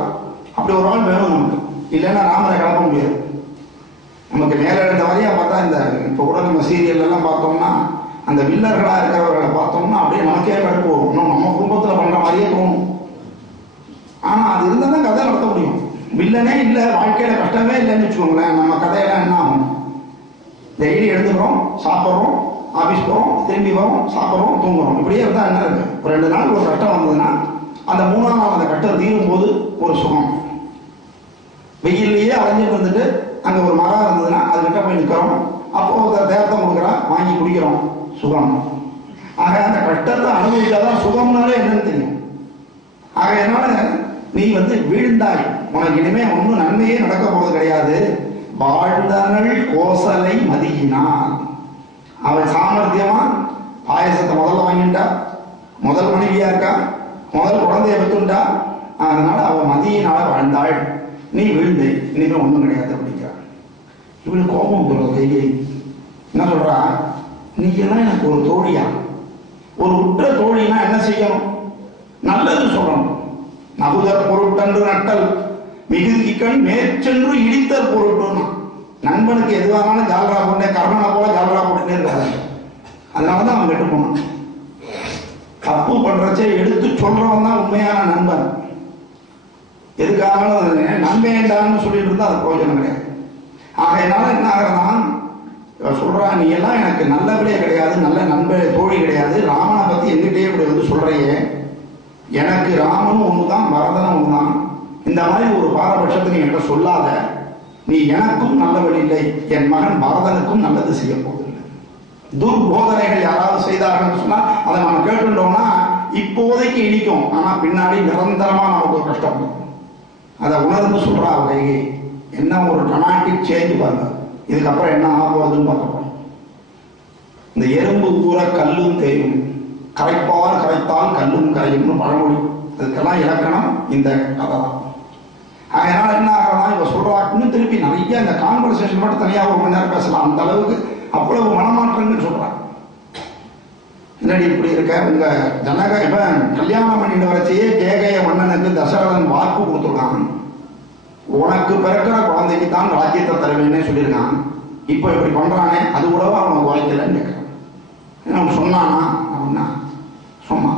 அப்படி ஒரு ஆள் வேணும் நமக்கு, இல்லைன்னா ராமரை கிளப்ப முடியாது. நமக்கு மேல எடுத்த வரையா பார்த்தா, இந்த இப்போ கூட நம்ம சீரியல் எல்லாம் பார்த்தோம்னா அந்த வில்லர்களா இருக்கிறவர்களை பார்த்தோம்னா அப்படியே நமக்கே கடுப்பு வரும். நம்ம குடும்பத்துல பண்ற மாதிரியே தோணும். ஆனா அது இருந்தா தான் கதை நடத்த முடியும். வில்லனே இல்லை, வாழ்க்கையில கஷ்டமே இல்லைன்னு வச்சுக்கோங்களேன், நம்ம கதையெல்லாம் என்ன ஆகும்? டெய்லி எழுந்துக்கிறோம், சாப்பிட்றோம், ஆஃபீஸ் போகிறோம், திரும்பி வரோம், சாப்பிட்றோம், தூங்குறோம். இப்படியே இருந்தால் என்ன இருக்கு? ஒரு 2 நாள் ஒரு கஷ்டம் வந்ததுன்னா அந்த 3ஆம் நாள் அந்த கஷ்டம் தீரும் போது ஒரு சுகம். வெயிலேயே அலைஞ்சிட்டு வந்துட்டு அங்கே ஒரு மரம் இருந்ததுன்னா அதுக்கிட்ட போய் நிற்கிறோம், அப்போ ஒரு தேர்த்தம் கொடுக்குறா, வாங்கி குடிக்கிறோம், சுகம். ஆக அந்த கஷ்டத்தை அனுபவிச்சாதான் சுகம்னாலே என்னன்னு தெரியும். ஆகையினால நீ வீழ்ந்தாய், உனக்கு இனிமே ஒன்றும் நன்மையே நடக்க போறது கிடையாது. வாழ்ந்தனள் கோசலை மதியினான். அவள் சாமர்த்தியமா பாயசத்தை முதல்ல வாங்கிட்டா, முதல் மனைவியா இருக்கா, முதல் குழந்தைய பெற்றுண்டா. அதனால அவள் மதியினால வாழ்ந்தாள், நீ வீழ்ந்து இனிமே ஒன்றும் கிடையாது அப்படிங்கிறாள். இவளுக்கு கோபம் போடுறது கைகை. என்ன சொல்றா, நீ எல்லாம் எனக்கு ஒரு தோழியா? ஒரு உற்ற தோழினா என்ன செய்யணும்? நல்லது சொல்லணும். நகுதற் பொருட்டன்று நட்டல் மிகுதிக்கண் மேற்சென்று இடித்தற் பொருட்டுன்னா, நண்பனுக்கு எதுவானாலும் ஜாலரா போட்டே, கர்ணனை போல ஜாலரா போட்டுட்டே இருக்காது. அதனாலதான் அவன் கெட்டு போனான். தப்பு பண்றச்சே எடுத்து சொல்றவன் தான் உண்மையான நண்பன். எதுக்காக நண்பேண்டான்னு சொல்லிட்டு இருந்தா அது பிரயோஜனம் கிடையாது. ஆகையினால என்ன ஆகிறதான் சொல்றா, நீ எல்லாம் எனக்கு நல்லபடியே கிடையாது, நல்ல நண்பன் தோழி கிடையாது. ராமனை பத்தி எங்கிட்டே இப்படி வந்து சொல்றையே, எனக்கு ராமனும் ஒண்ணுதான், பரதனும் ஒண்ணுதான். இந்த மாதிரி ஒரு பாரபட்சத்துக்கு என்கிட்ட சொல்லாத. நீ எனக்கும் நல்லவள் இல்லை, என் மகன் பரதனுக்கும் நல்லது செய்ய போவதில்லை. துர்போதனைகள் யாராவது செய்தார்கள் சொன்னா அதை நம்ம கேட்டுட்டோம்னா இப்போதைக்கு இனிக்கும், ஆனா பின்னாடி நிரந்தரமா நமக்கு ஒரு கஷ்டப்படும். அதை உணர்ந்து சொல்றா கைகை. என்ன ஒரு ட்ரமாட்டிக் சேஞ்ச் பாருங்க. இதுக்கப்புறம் என்ன ஆக போகுதுன்னு பார்க்கப்போம். இந்த எறும்பு கூற கல்லும் தெரியும், கரைப்பால் கரைத்தால் கல்லும் கரையும்னு பழமொழி. அதுக்கெல்லாம் இலக்கணம் இந்த கதை தான். அதனால என்ன ஆகலாம், இவ சொல்றாக்குன்னு திருப்பி நிறைய இந்த கான்வர்சேஷன் மட்டும் தனியாக ஒரு மணி நேரம் பேசலாம். அந்த அளவுக்கு அவ்வளவு மனமாற்றங்கள் சொல்றாங்க. என்னடி இப்படி இருக்க, உங்க ஜனக இப்ப கல்யாணம் பண்ணிட்டு வரைச்சே கேகைய மன்னனுக்கு தசரதன் வாக்கு கொடுத்துருக்கான். உனக்கு பிறக்கிற குழந்தைக்கு தான் ராஜ்யத்தை தருவேன்னு சொல்லியிருக்கான். இப்போ இப்படி பண்றானே, அது கூடவா அவனுக்கு வாய்க்கலன்னு கேட்கிறான். அவன் சொன்னானா அப்படின்னா சொன்னா.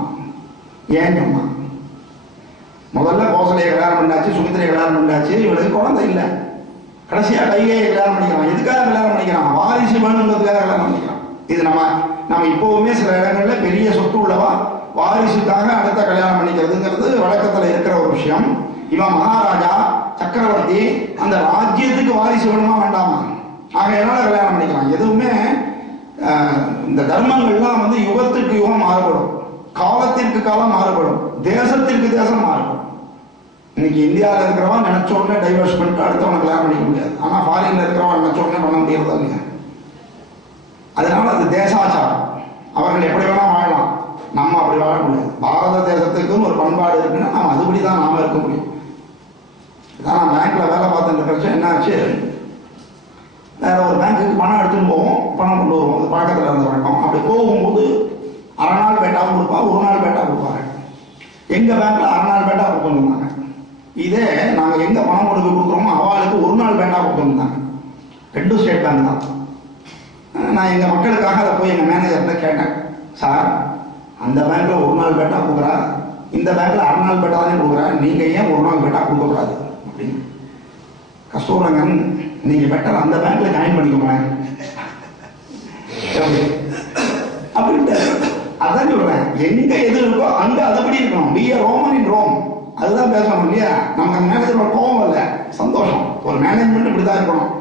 ஏன் சொன்னான்? முதல்ல கோசலையை கல்யாணம் பண்ணாச்சு, சுமித்திரையை கல்யாணம் பண்ணாச்சு, இவளுக்கு குழந்தை இல்லை. கடைசியா கைகையை கல்யாணம் பண்ணிக்கிறான். எதுக்காக கல்யாணம் பண்ணிக்கிறான்? வாரிசு வேணுங்கிறதுக்காக கல்யாணம் பண்ணிக்கிறான். இது நம்ம இப்பவுமே சில இடங்கள்ல பெரிய சொத்து உள்ளவா வாரிசுக்காக அடுத்த கல்யாணம் பண்ணிக்கிறதுங்கிறது வழக்கத்துல இருக்கிற ஒரு விஷயம். இவன் மகாராஜா சக்கரவர்த்தி, அந்த ராஜ்யத்துக்கு வாரிசு வேணுமா வேண்டாமா? ஆகையினால கல்யாணம் பண்ணிக்கிறான். எதுவுமே இந்த தர்மங்கள்லாம் வந்து யுகத்திற்கு யுகம் மாறுபடும், காலத்திற்கு காலம் மாறுபடும், தேசத்திற்கு தேசம் மாறுபடும். இன்னைக்கு இந்தியாவில் இருக்கிறவன் நினைச்ச உடனே டைவர்ஸ் பண்ணிட்டு அடுத்தவனை கல்யாணம் பண்ணிக்க முடியாது. ஆனா ஃபாரின்ல இருக்கிறவன் நினைச்ச உடனே பண்ண முடியறதா இல்லையா? அதனால அது தேசாச்சாரம். அவர்கள் எப்படி வேணா வாழலாம், நம்ம அப்படி வாழ முடியாது. பாரத தேசத்துக்குன்னு ஒரு பண்பாடு இருக்குன்னா நம்ம அதுபடி தான் நாம இருக்க முடியும். இதான் நான் பேங்க்ல வேலை பார்த்துட்டு இருக்கிறச்ச என்ன ஆச்சு, வேற ஒரு பேங்க்குக்கு பணம் எடுத்துன்னு போவோம், பணம் கொண்டு வருவோம். அது பழக்கத்தில் இருந்த வழக்கம். அப்படி போகும்போது அரை நாள் பேட்டாவும் கொடுப்பா, ஒரு நாள் பேட்டா கொடுப்பாங்க. எங்க பேங்க்ல அரை நாள் பேட்டா கொடுத்துருந்தாங்க. இதே நாங்க எங்க பணம் கொடுக்க கொடுக்குறோமோ அவளுக்கு ஒரு நாள் பேட்டா கொடுத்துருந்தாங்க. ரெண்டும் ஸ்டேட் பேங்க் தான். நான் எங்க மக்களுக்காக அதை போய் எங்க மேனேஜர்கிட்ட கேட்டேன், சார் அந்த பேங்க்ல ஒரு நாள் பேட்டா கொடுக்குறா, இந்த பேங்க்ல அரை நாள் பேட்டா தானே கொடுக்குறா, நீங்க ஏன் ஒரு நாள் பேட்டா கொடுக்கக்கூடாது அப்படின்னு. கஸ்தூரங்கன், நீங்க பெட்டர் அந்த பேங்க்ல ஜாயின் பண்ணிக்கோங்க அப்படின்ட்டு. அதான் சொல்றேன், எங்க எது இருக்கோ அங்க அதுபடி இருக்கணும். Be a Roman in Rome, அதுதான் பேசணும் இல்லையா? நமக்கு அந்த மேனேஜரோட கோபம் இல்லை, சந்தோஷம். ஒரு மேனேஜ்மெண்ட் இப்படிதான் இருக்கணும்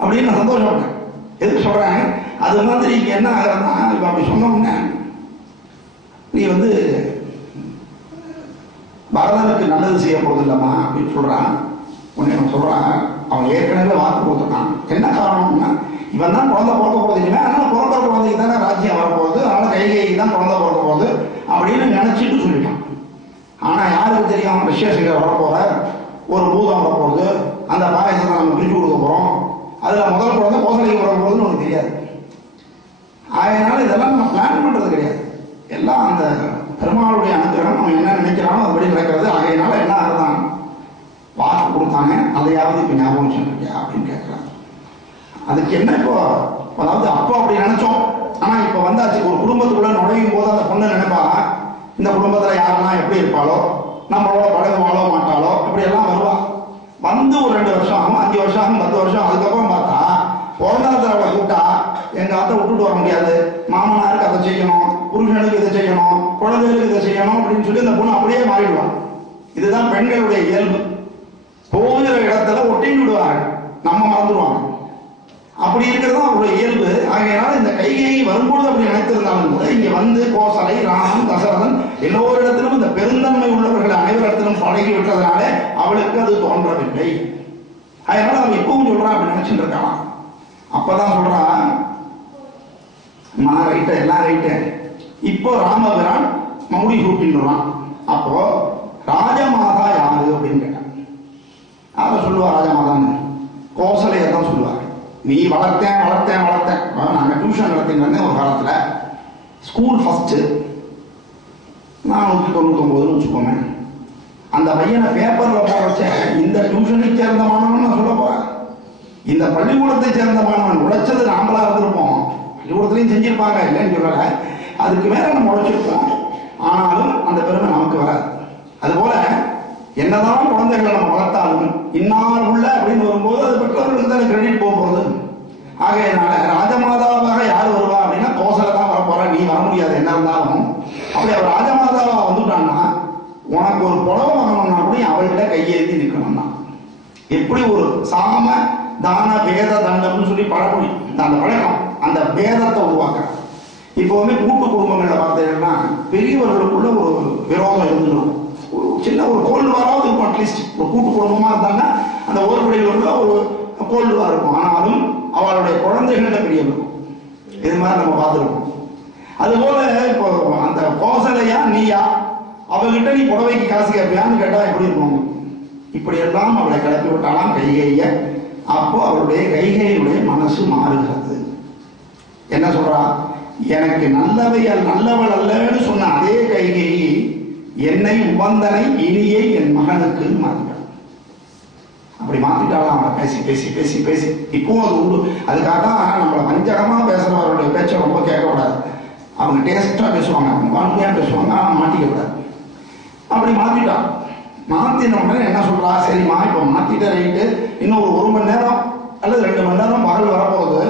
அப்படின்னு நான் சந்தோஷப்பட்டேன். எதுக்கு சொல்றேன், அது மாதிரி இங்க என்ன ஆகுறதுன்னா, இப்ப அப்படி சொன்னோம்னா நீ வந்து பரதனுக்கு நல்லது செய்ய போறது இல்லம்மா அப்படின்னு சொல்றான். உடனே அவன் சொல்றான், அவன் ஏற்கனவே வாக்கு கொடுத்துருக்கான். என்ன காரணம்னா, இவன் தான் குழந்தை பிறக்க போறது இல்லையா, அதனால பிறந்த குழந்தைக்கு தானே ராஜ்யம் வரப்போகுது, அதனால கைகைக்கு தான் குழந்தை பிறக்க போகுது அப்படின்னு நினைச்சிட்டு சொல்லிட்டான். ஆனா யாருக்கு தெரியும், ரிஷியசிங்கர் வரப்போற, ஒரு பூதம் வரப்போகுது, அந்த பாயசத்தை நம்ம பிரிச்சு கொடுக்க போறோம், அதுல முதல் குழந்தை கோசலைக்கு வர போகுதுன்னு உனக்கு தெரியாது. அதனால இதெல்லாம் நம்ம பிளான் பண்றது கிடையாது. எல்லாம் அந்த பெருமாளுடைய அனுகிரகம், அவன் என்ன நினைக்கிறானோ அதுபடி நடக்கிறது. ஆகையினால என்ன ஆகுதான், வாக்கு கொடுத்தாங்க, அதையாவது இப்ப ஞாபகம் வச்சுருக்கியா அப்படின்னு கேட்கிறான். அதுக்கு என்ன இப்போ, அதாவது அப்போ அப்படி நினைச்சோம், ஆனா இப்ப வந்தாச்சு. ஒரு குடும்பத்துக்குள்ள நுழையும் போது அந்த பொண்ணு நினைப்பா, இந்த குடும்பத்துல யாரெல்லாம் எப்படி இருப்பாளோ, நம்மளோட பழகுவாளோ மாட்டாளோ, இப்படி எல்லாம் வருவா. வந்து ஒரு 2 வருஷம் ஆகும், 5 வருஷம் ஆகும், 10 வருஷம். அதுக்கப்புறம் பார்த்தா பிறந்தத்துல அவளை கூப்பிட்டா எங்க அத்தை விட்டுட்டு வர முடியாது, மாமனாருக்கு அதை செய்யணும், புருஷனுக்கு இதை செய்யணும், குழந்தைகளுக்கு இதை செய்யணும் அப்படின்னு சொல்லி அந்த பொண்ணு அப்படியே மாறிடுவான். இதுதான் பெண்களுடைய இயல்பு. போகிற இடத்துல ஒட்டின்னு விடுவாங்க, நம்ம மறந்துடுவாங்க. அப்படி இருக்கிறது அவருடைய இயல்பு. ஆகையினால இந்த கைகையை வரும்போது அப்படி நினைத்திருந்தாலும் கூட இங்க வந்து கோசலை, ராமன், தசரதன் எல்லோரிடத்திலும் இந்த பெருந்தன்மை உள்ளவர்கள் அனைவரிடத்திலும் பழகி விட்டதுனால அவளுக்கு அது தோன்றவில்லை. அதனால அவன் இப்பவும் சொல்றான், அப்படி நினைச்சுட்டு இருக்கான். அப்பதான் சொல்றான், ரைட்ட எல்லாம் ரைட்டு. இப்போ ராமபிரான் மௌடி சூட்டின்றான். அப்போ ராஜமாதா யாரு அப்படின்னு கேட்டான். அதை சொல்லுவா ராஜமாதான்னு, கோசலையை தான் சொல்லுவார். நீ வளர்த்தேன் வளர்த்தேன் வளர்த்தேன். நாங்கள் டியூஷன் நடத்திட்டு வந்தேன் ஒரு காலத்தில். ஸ்கூல் ஃபஸ்ட்டு 499 வச்சுக்கோங்க. அந்த பையனை பேப்பரில் போக வச்ச இந்த டியூஷனை சேர்ந்த மாணவன் நான் சொல்ல போகிறேன். இந்த பள்ளிக்கூடத்தை சேர்ந்த மாணவன் உழைச்சது நாமளா இருந்திருப்போம். பள்ளிக்கூடத்துலையும் செஞ்சிருப்பாங்க, இல்லைன்னு சொல்லலை. அதுக்கு மேலே நம்ம உழைச்சிருப்போம். ஆனாலும் அந்த பெருமை நமக்கு வராது. அதுபோல என்னதான் குழந்தைகளை நம்ம வளர்த்தாலும் இன்னார் உள்ள அப்படின்னு வரும்போது அது பெற்றோர்களுக்கு தான் கிரெடிட் போகிறது. ஆகையினால ராஜமாதாவாக யார் வருவா அப்படின்னா கோசலை தான் வரப்போறா, நீ வர முடியாது என்ன இருந்தாலும். அப்படி அவர் ராஜமாதாவா வந்துட்டான்னா உனக்கு ஒரு புடவை வாங்கணும்னா கூட அவள்கிட்ட கையேந்தி நிற்கணும்னா. எப்படி ஒரு சாம தான பேத தண்டம்னு சொல்லி பழமொழி, அந்த பழக்கம் அந்த பேதத்தை உருவாக்குறாங்க. இப்போவுமே கூட்டு குடும்பங்களில் பார்த்தீங்கன்னா பெரியவர்களுக்குள்ள ஒரு விரோதம் இருந்துடும். ஒரு சின்ன ஒரு கோல்டு வாராவது இருக்கும். அட்லீஸ்ட் ஒரு கூட்டு குடும்பமாக இருந்தாங்கன்னா அந்த ஓர்படிகளுக்குள்ள ஒரு கோல்டு வார் இருக்கும். ஆனாலும் அவளுடைய குழந்தைகள்கிட்ட பெரிய இருக்கும். இது மாதிரி நம்ம பார்த்துருக்கோம். அதுபோல இப்போ அந்த கோசலையா நீயா அவகிட்ட நீ புடவைக்கு காசு கேட்பியான்னு கேட்டா எப்படி இருக்கும்? இப்படி எல்லாம் அவளை கிளப்பி விட்டாலாம் கைகைய. அப்போ அவருடைய கைகையுடைய மனசு மாறுகிறது. என்ன சொல்றா? எனக்கு நல்லவள் அல்லன்னு சொன்ன அதே கைகை என்னை உபந்தனை இனியை என் மகனுக்கு மாறிட்டாள். அப்படி மாத்திட்டாலும் அவனை பேசி பேசி பேசி பேசி இப்பவும் அது உண்டு. அதுக்காக தான் நம்மளை வஞ்சகமா பேசுறவருடைய பேச்சை ரொம்ப கேட்கக்கூடாது. அவங்க டேஸ்டா பேசுவாங்க, அவங்க வாழ்க்கையா பேசுவாங்க, ஆனால் மாட்டிக்க கூடாது. அப்படி மாத்திட்டான். மாத்தின உடனே என்ன சொல்றா? சரிம்மா இப்போ மாத்திட்ட ரைட்டு, இன்னும் ஒரு 1 மணி நேரம் அல்லது 2 மணி நேரம் பகல் வரப்போகுது,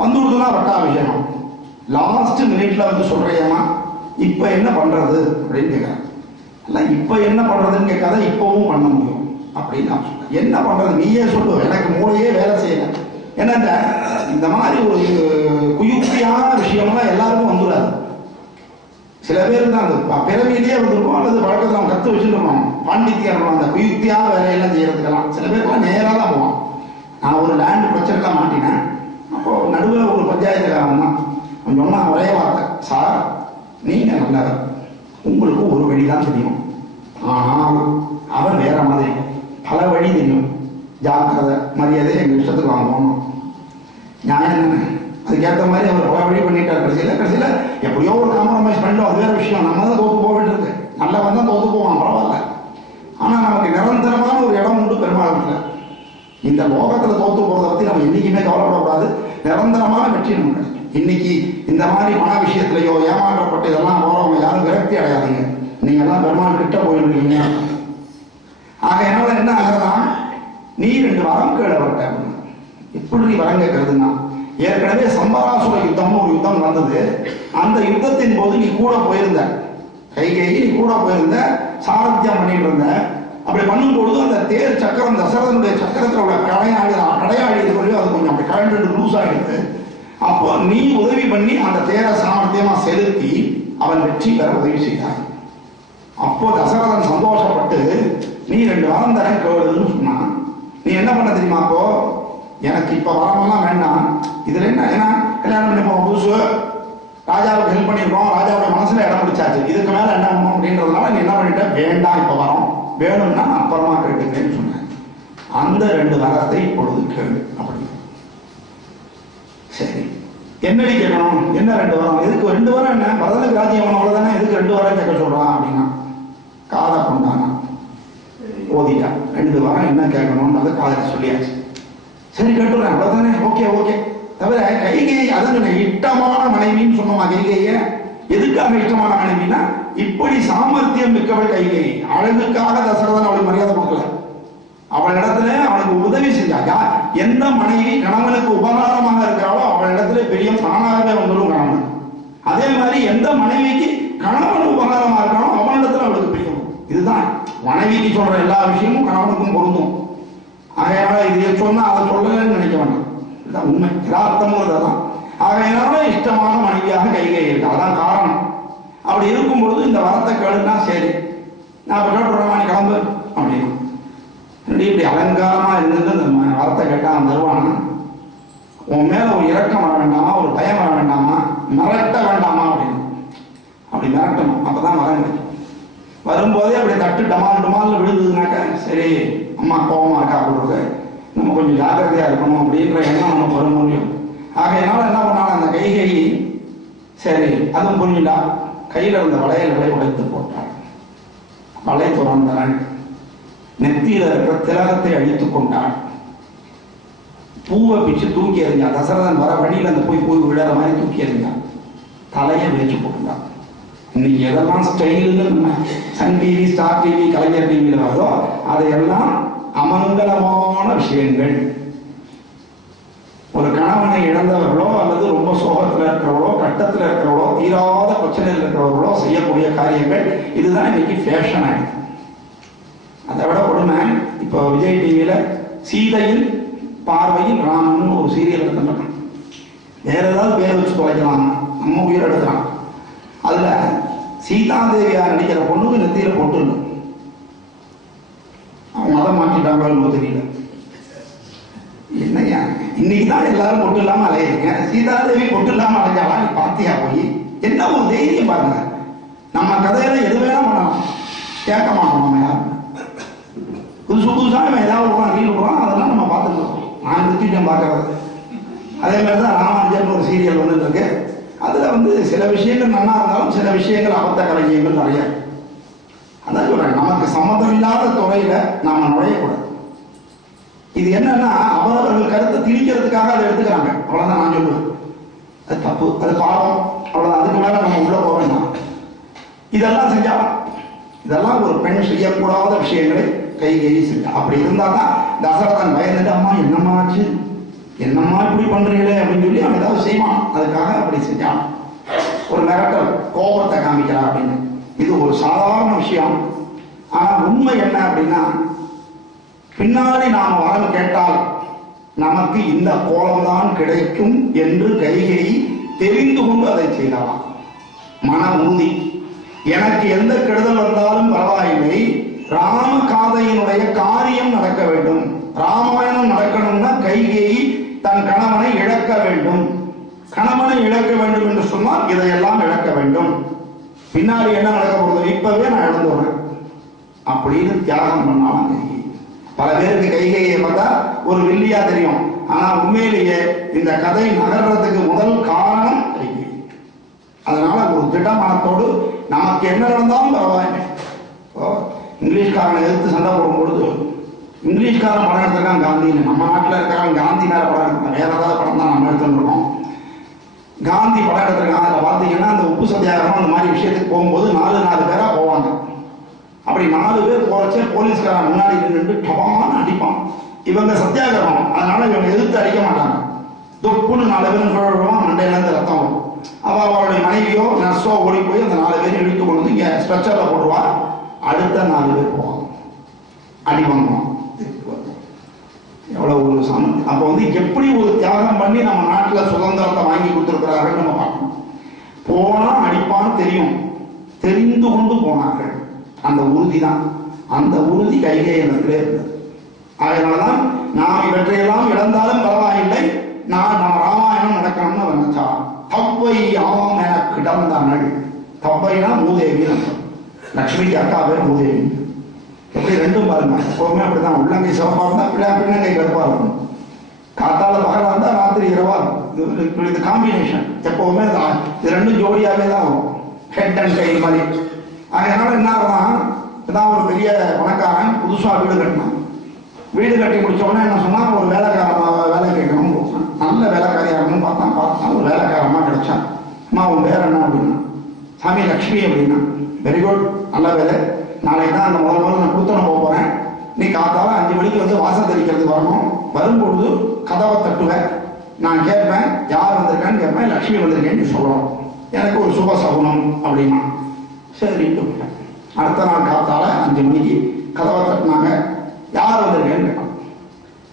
வந்து விடுதுன்னா வட்டா விஷயம். லாஸ்ட் மினிட்ல வந்து சொல்றியம்மா இப்ப என்ன பண்றது அப்படின்னு கேட்கிறேன். இல்ல இப்ப என்ன பண்றதுன்னு கேட்காத, இப்பவும் பண்ண முடியும் அப்படின்னு நான் சொல்றேன். என்ன பண்றது நீயே சொல்லு, எனக்கு மூளையே வேலை செய்யல. ஏன்னா இந்த மாதிரி ஒரு குயுக்தியான விஷயம்லாம் எல்லாருக்கும் வந்துடாது. சில பேர் தான் அது பிறவியிலேயே வந்திருக்கும் அல்லது வழக்கத்தில் நம்ம கற்று வச்சுருக்கோம். பாண்டித்தியம் அந்த குயுக்தியான வேலையெல்லாம் செய்யறதுக்கெல்லாம் சில பேருக்குலாம் நேராக தான் போவான். நான் ஒரு லேண்ட் பிரச்சனைலாம் மாட்டினேன். அப்போ நடுவில் ஒரு பஞ்சாயத்துக்காரன் தான் அவன் சொன்னா ஒரே வார்த்தை, சார் நீங்க நல்லவர், உங்களுக்கு ஒரு வழி தான் தெரியும், ஆனால் அவன் வேற மாதிரி பல வழி தெரியும், ஜாக்கிரதை, மரியாதை எங்கள் இஷ்டத்துக்கு வாங்கணும். நியாயம் தானே? அதுக்கேற்ற மாதிரி அவர் பல வழி பண்ணிட்டார். கடைசியில் எப்படியோ ஒரு காம்ப்ரமைஸ் பண்ணிட்டோம், அது வேற விஷயம். நம்ம தான் தோத்து போக வேண்டியது. நல்லவன் தான் தோத்து போவான், பரவாயில்ல. ஆனால் நமக்கு நிரந்தரமான ஒரு இடம் உண்டு பெருமாள். இந்த லோகத்தில் தோத்து போகிறத பற்றி நம்ம என்னைக்குமே கவலைப்படக்கூடாது. நிரந்தரமான வெற்றி நமக்கு. இன்னைக்கு இந்த மாதிரி மன விஷயத்திலையோ ஏமாற்றப்பட்டு இதெல்லாம் போறவங்க யாரும் விரக்தி அடையாதீங்க. நீங்க எல்லாம் பெருமாள் கிட்ட போயிருக்கீங்க. ஆக என்னால என்ன ஆகுதுன்னா, நீ 2 வரம் கேள வரட்ட. எப்படி நீ வரம் கேட்கறதுன்னா, ஏற்கனவே சம்பராசுர யுத்தம்னு ஒரு யுத்தம் நடந்தது. அந்த யுத்தத்தின் போது நீ கூட போயிருந்த, கைகை நீ கூட போயிருந்த, சாரத்தியம் பண்ணிட்டு இருந்த. அப்படி பண்ணும்பொழுது அந்த தேர் சக்கரம், தசரதனுடைய சக்கரத்தில் உள்ள கடையாடி இது வரையும் அது கொஞ்சம் அப்படி கழண்டு லூஸ் ஆகிடுது. அப்போ நீ உதவி பண்ணி அந்த தேரை சாமர்த்தியமா செலுத்தி அவன் வெற்றி பெற உதவி செய்தார். அப்போ தசரதன் சந்தோஷப்பட்டு நீ 2 வரம் தரேன் கேளுன்னு சொன்னான். நீ என்ன பண்ண தெரியுமா? அப்போ எனக்கு இப்ப வரமெல்லாம் வேண்டாம், இதுல என்ன, ஏன்னா கல்யாணம் பண்ணி போன புதுசு, ராஜாவுக்கு ஹெல்ப் பண்ணிருக்கோம், ராஜாவுடைய மனசுல இடம் பிடிச்சாச்சு, இதுக்கு மேல என்ன பண்ணணும் அப்படின்றதுனால நீ என்ன பண்ணிட்ட, வேண்டாம் இப்ப வரோம், வேணும்னா அப்புறமா கேட்டுக்கிறேன்னு சொன்னேன். அந்த 2 வரத்தை இப்பொழுது கேளு அப்படி. சரி, என்னடி கேட்கணும்? என்ன 2 வரம்? எதுக்கு 2 வரம்? என்ன பரதனுக்கு ராஜ்யம் அவ்வளவுதானே, எதுக்கு 2 வரம் கேட்க சொல்றான் அப்படின்னா, காதை கொண்டானா ஓதிட்டா. 2 வரம் என்ன கேட்கணும்னு அதை காதல சொல்லியாச்சு. சரி கேட்டுறேன், அவ்வளவுதானே, ஓகே ஓகே. தவிர கைகை அதான் இஷ்டமான மனைவின்னு சொன்னோமா? கைகைய எதுக்காக இஷ்டமான மனைவினா, இப்படி சாமர்த்தியம் மிக்கவள் கைகை. அழகுக்காக தசரதன் அவளுக்கு மரியாதை கொடுக்கல, அவளிடத்துல அவனுக்கு உதவி செஞ்சா. எந்த மனைவி கணவனுக்கு உபகாரமாக இருக்கிறாளோ அவளிடத்துல பெரிய தானாகவே வந்துடும் கணவன். அதே மாதிரி எந்த மனைவிக்கு கணவன் உபகாரமா இருக்கானோ அவனிடத்துல அவளுக்கு பிரியம். இதுதான் மனைவிக்கு சொல்ற எல்லா விஷயமும் கணவனுக்கும் பொருந்தும். ஆகையால இது சொன்னா அதை சொல்லலன்னு நினைக்க வேண்டாம். இதுதான் உண்மை, யதார்த்தமும். ஆகையினால இஷ்டமான மனைவியாக கைகை இருக்கு. அதான் காரணம். அப்படி இருக்கும் பொழுது இந்த வரத்தை கேளுன்னா, சரி நான் இப்ப கேட்டுறேன், நீ கிளம்பு அப்படின்னு. இப்படி அலங்காரமா இருந்து அந்த வரத்தை கேட்டா அவன் தருவானா? உன் மேல ஒரு இரக்கம் வர வேண்டாமா, ஒரு பயம் வர வேண்டாமா, மிரட்ட வேண்டாமா அப்படின்னு. அப்படி மிரட்டணும், அப்பதான் வரம் கிடைக்கும். வரும்போதே அப்படி தட்டு டமால் டமால் விழுந்ததுனாக்க, சரி அம்மா கோபமா இருக்கா போடுறது, நம்ம கொஞ்சம் ஜாக்கிரதையா இருக்கணும் அப்படின்ற எண்ணம் நம்ம வர முடியும். ஆகையினால என்ன பண்ணாலும் அந்த கைகை சரி அதுவும் புரியலா கையில இருந்த வளையல்களை உடைத்து போட்டாள். வளை துறந்தாள். நெத்தியில இருக்கிற திலகத்தை அழித்துக் கொண்டாள். பூவை பிச்சு தூக்கி எறிஞ்சான். தசரதன் வர வழியில் அந்த போய் விழற மாதிரி தூக்கி எறிஞ்சான். தலையை வச்சு போட்டுட்டான். இன்னைக்கு எதெல்லாம் ஸ்டைலுன்னு நம்ம சன் டிவி, ஸ்டார் டிவி, கலைஞர் டிவியில் வருதோ அதையெல்லாம் அமங்கலமான விஷயங்கள். ஒரு கணவனை இழந்தவர்களோ அல்லது ரொம்ப சோகத்தில் இருக்கிறவர்களோ, கட்டத்தில் இருக்கிறவர்களோ, தீராத பிரச்சனையில் இருக்கிறவர்களோ செய்யக்கூடிய காரியங்கள் இதுதான் இன்னைக்கு ஃபேஷன் ஆயிடுது. அதை விட கொடுமை, இப்போ விஜய் டிவியில சீதையின் பார்வையில் ராமன் ஒரு சீரியல் எடுத்துட்டான். வேற ஏதாவது பேர் வச்சு தொலைக்கலாம், நம்ம உயிர் எடுக்கலாம். அதுல சீதாதேவியா நடிக்கிற பொண்ணுக்கு நெத்தியில போட்டுருந்தோம். அவங்க மதம் மாற்றிட்டாங்களோ தெரியல. என்னையா இன்னைக்கு தான் எல்லாரும் பொட்டு இல்லாம அலையிருங்க. சீதாதேவி பொட்டு இல்லாம அலைஞ்சாலாம் நீ பார்த்தியா போய்? என்ன ஒரு தைரியம் பாருங்க. நம்ம கதையில எது வேணா பண்ணலாம், கேட்க மாட்டோம். நம்ம யாரும் புதுசு புதுசாக நம்ம ஏதாவது விடுறோம், ரீல் விடுறோம், அதெல்லாம் நம்ம பார்த்துருக்கோம். நான் நிறுத்திட்டேன் பார்க்கறது. அதே மாதிரி தான் ராமானுஜன் ஒரு சீரியல் வந்துட்டு இருக்கு. அதுல சில விஷயங்கள் நல்லா இருந்தாலும் சில விஷயங்கள் அபத்த கலைஞர்கள் நிறைய. அதான் சொல்றேன், நமக்கு சம்மதம் இல்லாத துறையில நாம நுழையக்கூடாது. இது என்னன்னா அவரவர்கள் கருத்தை திணிக்கிறதுக்காக அதை எடுத்துக்கிறாங்க. அவ்வளவுதான் நான் சொல்லுவேன். அது தப்பு, அது பாவம், அவ்வளவுதான். அதுக்கு மேல நம்ம உள்ள போக வேண்டாம். இதெல்லாம் செஞ்சா இதெல்லாம் ஒரு பெண் செய்யக்கூடாத விஷயங்களை கைகை செஞ்சா. அப்படி இருந்தாதான் தசரதன் பயந்துட்டு அம்மா என்னம்மா ஆச்சு, என்னம்மா இப்படி பண்றீங்களே அப்படின்னு சொல்லி அவன் ஏதாவது செய்வான். அதுக்காக அப்படி செஞ்சான். ஒரு மிரட்டல், கோபத்தை காமிக்கிறான் அப்படின்னு. இது ஒரு சாதாரண விஷயம். ஆனா உண்மை என்ன அப்படின்னா, பின்னாடி நாம் வரம் கேட்டால் நமக்கு இந்த கோலம்தான் கிடைக்கும் என்று கைகை தெரிந்து கொண்டு அதை செய்யலாம். மன உறுதி. எனக்கு எந்த கெடுதல் வந்தாலும் பரவாயில்லை, ராம காதையினுடைய காரியம் நடக்க வேண்டும். ராமாயணம் நடக்கணும்னா கைகேயி தன் கணவனை இழக்க வேண்டும். கணவனை இழக்க வேண்டும் என்று சொன்னால் இதையெல்லாம் இழக்க வேண்டும். பின்னாடி என்ன நடக்க போறது, இப்பவே நான் இழந்துடுறேன் அப்படின்னு தியாகம் பண்ணாலும் கைகை. பல பேருக்கு கைகையை பார்த்தா ஒரு வில்லியா தெரியும். ஆனா உண்மையிலேயே இந்த கதை நகர்றதுக்கு முதல் காரணம் கைகை. அதனால ஒரு திடமனத்தோடு நமக்கு என்ன நடந்தாலும் பரவாயில்லை. இங்கிலீஷ்காரனை எதிர்த்து சண்டை போடும் பொழுது இங்கிலீஷ்காரன் படம் எடுத்திருக்கான் காந்தின்னு. நம்ம நாட்டில் இருக்கிறவன் காந்தி மேல படம் எடுத்தான், வேற ஏதாவது படம் தான் நம்ம எடுத்துருக்கோம். காந்தி படம் எடுத்திருக்கான். அதில் பார்த்தீங்கன்னா அந்த உப்பு சத்தியாகிரகம் அந்த மாதிரி விஷயத்துக்கு போகும்போது 4 பேரா போவாங்க. அப்படி 4 பேர் போறச்சே போலீஸ்காரன் முன்னாடி நின்று டபான்னு அடிப்பான். இவங்க சத்தியாகிரகம், அதனால இவங்க எதிர்த்து அடிக்க மாட்டாங்க. தொப்புன்னு 4 பேரும் விழுவான், மண்டையில இருந்து ரத்தம் வரும். அவருடைய மனைவியோ நர்ஸோ ஓடி போய் அந்த 4 பேரும் இழுத்து கொண்டு வந்து இங்க ஸ்ட்ரெச்சர்ல போடுவா. அடுத்த 4 பேர் போவாங்க, அடி வாங்குவான். எவ்வளவு ஒரு சமம். அப்போ எப்படி ஒரு தியாகம் பண்ணி நம்ம நாட்டில் சுதந்திரத்தை வாங்கி கொடுத்துருக்கிறார்கள் நம்ம பார்க்கணும். போனா அடிப்பான்னு தெரியும், தெரிந்து கொண்டு போனார்கள். அந்த உறுதி தான், அந்த உறுதி கைகை இடத்திலே இருந்தது. அதனாலதான் நாம் இவற்றையெல்லாம் இழந்தாலும் பரவாயில்லை, நம்ம ராமாயணம் நடக்கணும்னு நினைச்சா தப்பை ஆம் என கிடந்தனள். தப்பைனா மூதேவி. லட்சுமிக்கு அக்கா பேர் மூதேவி. எப்படி ரெண்டும் பாருங்க, எப்பவுமே அப்படிதான். உள்ளங்கை சிவப்பா இருந்தா பின்னங்கை கருப்பா இருக்கும். காத்தால பகலா இருந்தா ராத்திரி இரவா இருக்கும். இது காம்பினேஷன் எப்பவுமே இது ரெண்டும் ஜோடியாவே தான் வரும், ஹெட் அண்ட் கை மாதிரி. அதனால என்ன ஆகலாம், இதான் ஒரு பெரிய பணக்காரன் புதுசா வீடு கட்டினான். வீடு கட்டி முடிச்ச உடனே என்ன சொன்னா, ஒரு வேலைக்காரமா வேலை கேட்கணும். நல்ல வேலைக்காரியா இருக்கணும்னு பார்த்தா ஒரு வேலைக்காரமா கிடைச்சான். அம்மா உன் பேர் என்ன அப்படின்னா, சாமி லக்ஷ்மி அப்படின்னா. வெரி குட், நல்ல வேலை. நாளைக்கு தான் அந்த முதல்ல நான் கொடுத்தன போக போறேன். நீ காத்தால 5 மணிக்கு வாசல் தெளிக்கிறதுக்கு வரணும். வரும்பொழுது கதவை தட்டுவேன், நான் கேட்பேன் யார் வந்திருக்கான்னு கேட்பேன், லக்ஷ்மி வந்திருக்கேன்னு சொல்லணும், எனக்கு ஒரு சுப சகுனம் அப்படின்னா. சரிட்டு அடுத்த நாள் காத்தால 5 மணிக்கு கதவை தட்டினாங்க. யார் வந்திருக்கேன்னு கேட்டான்.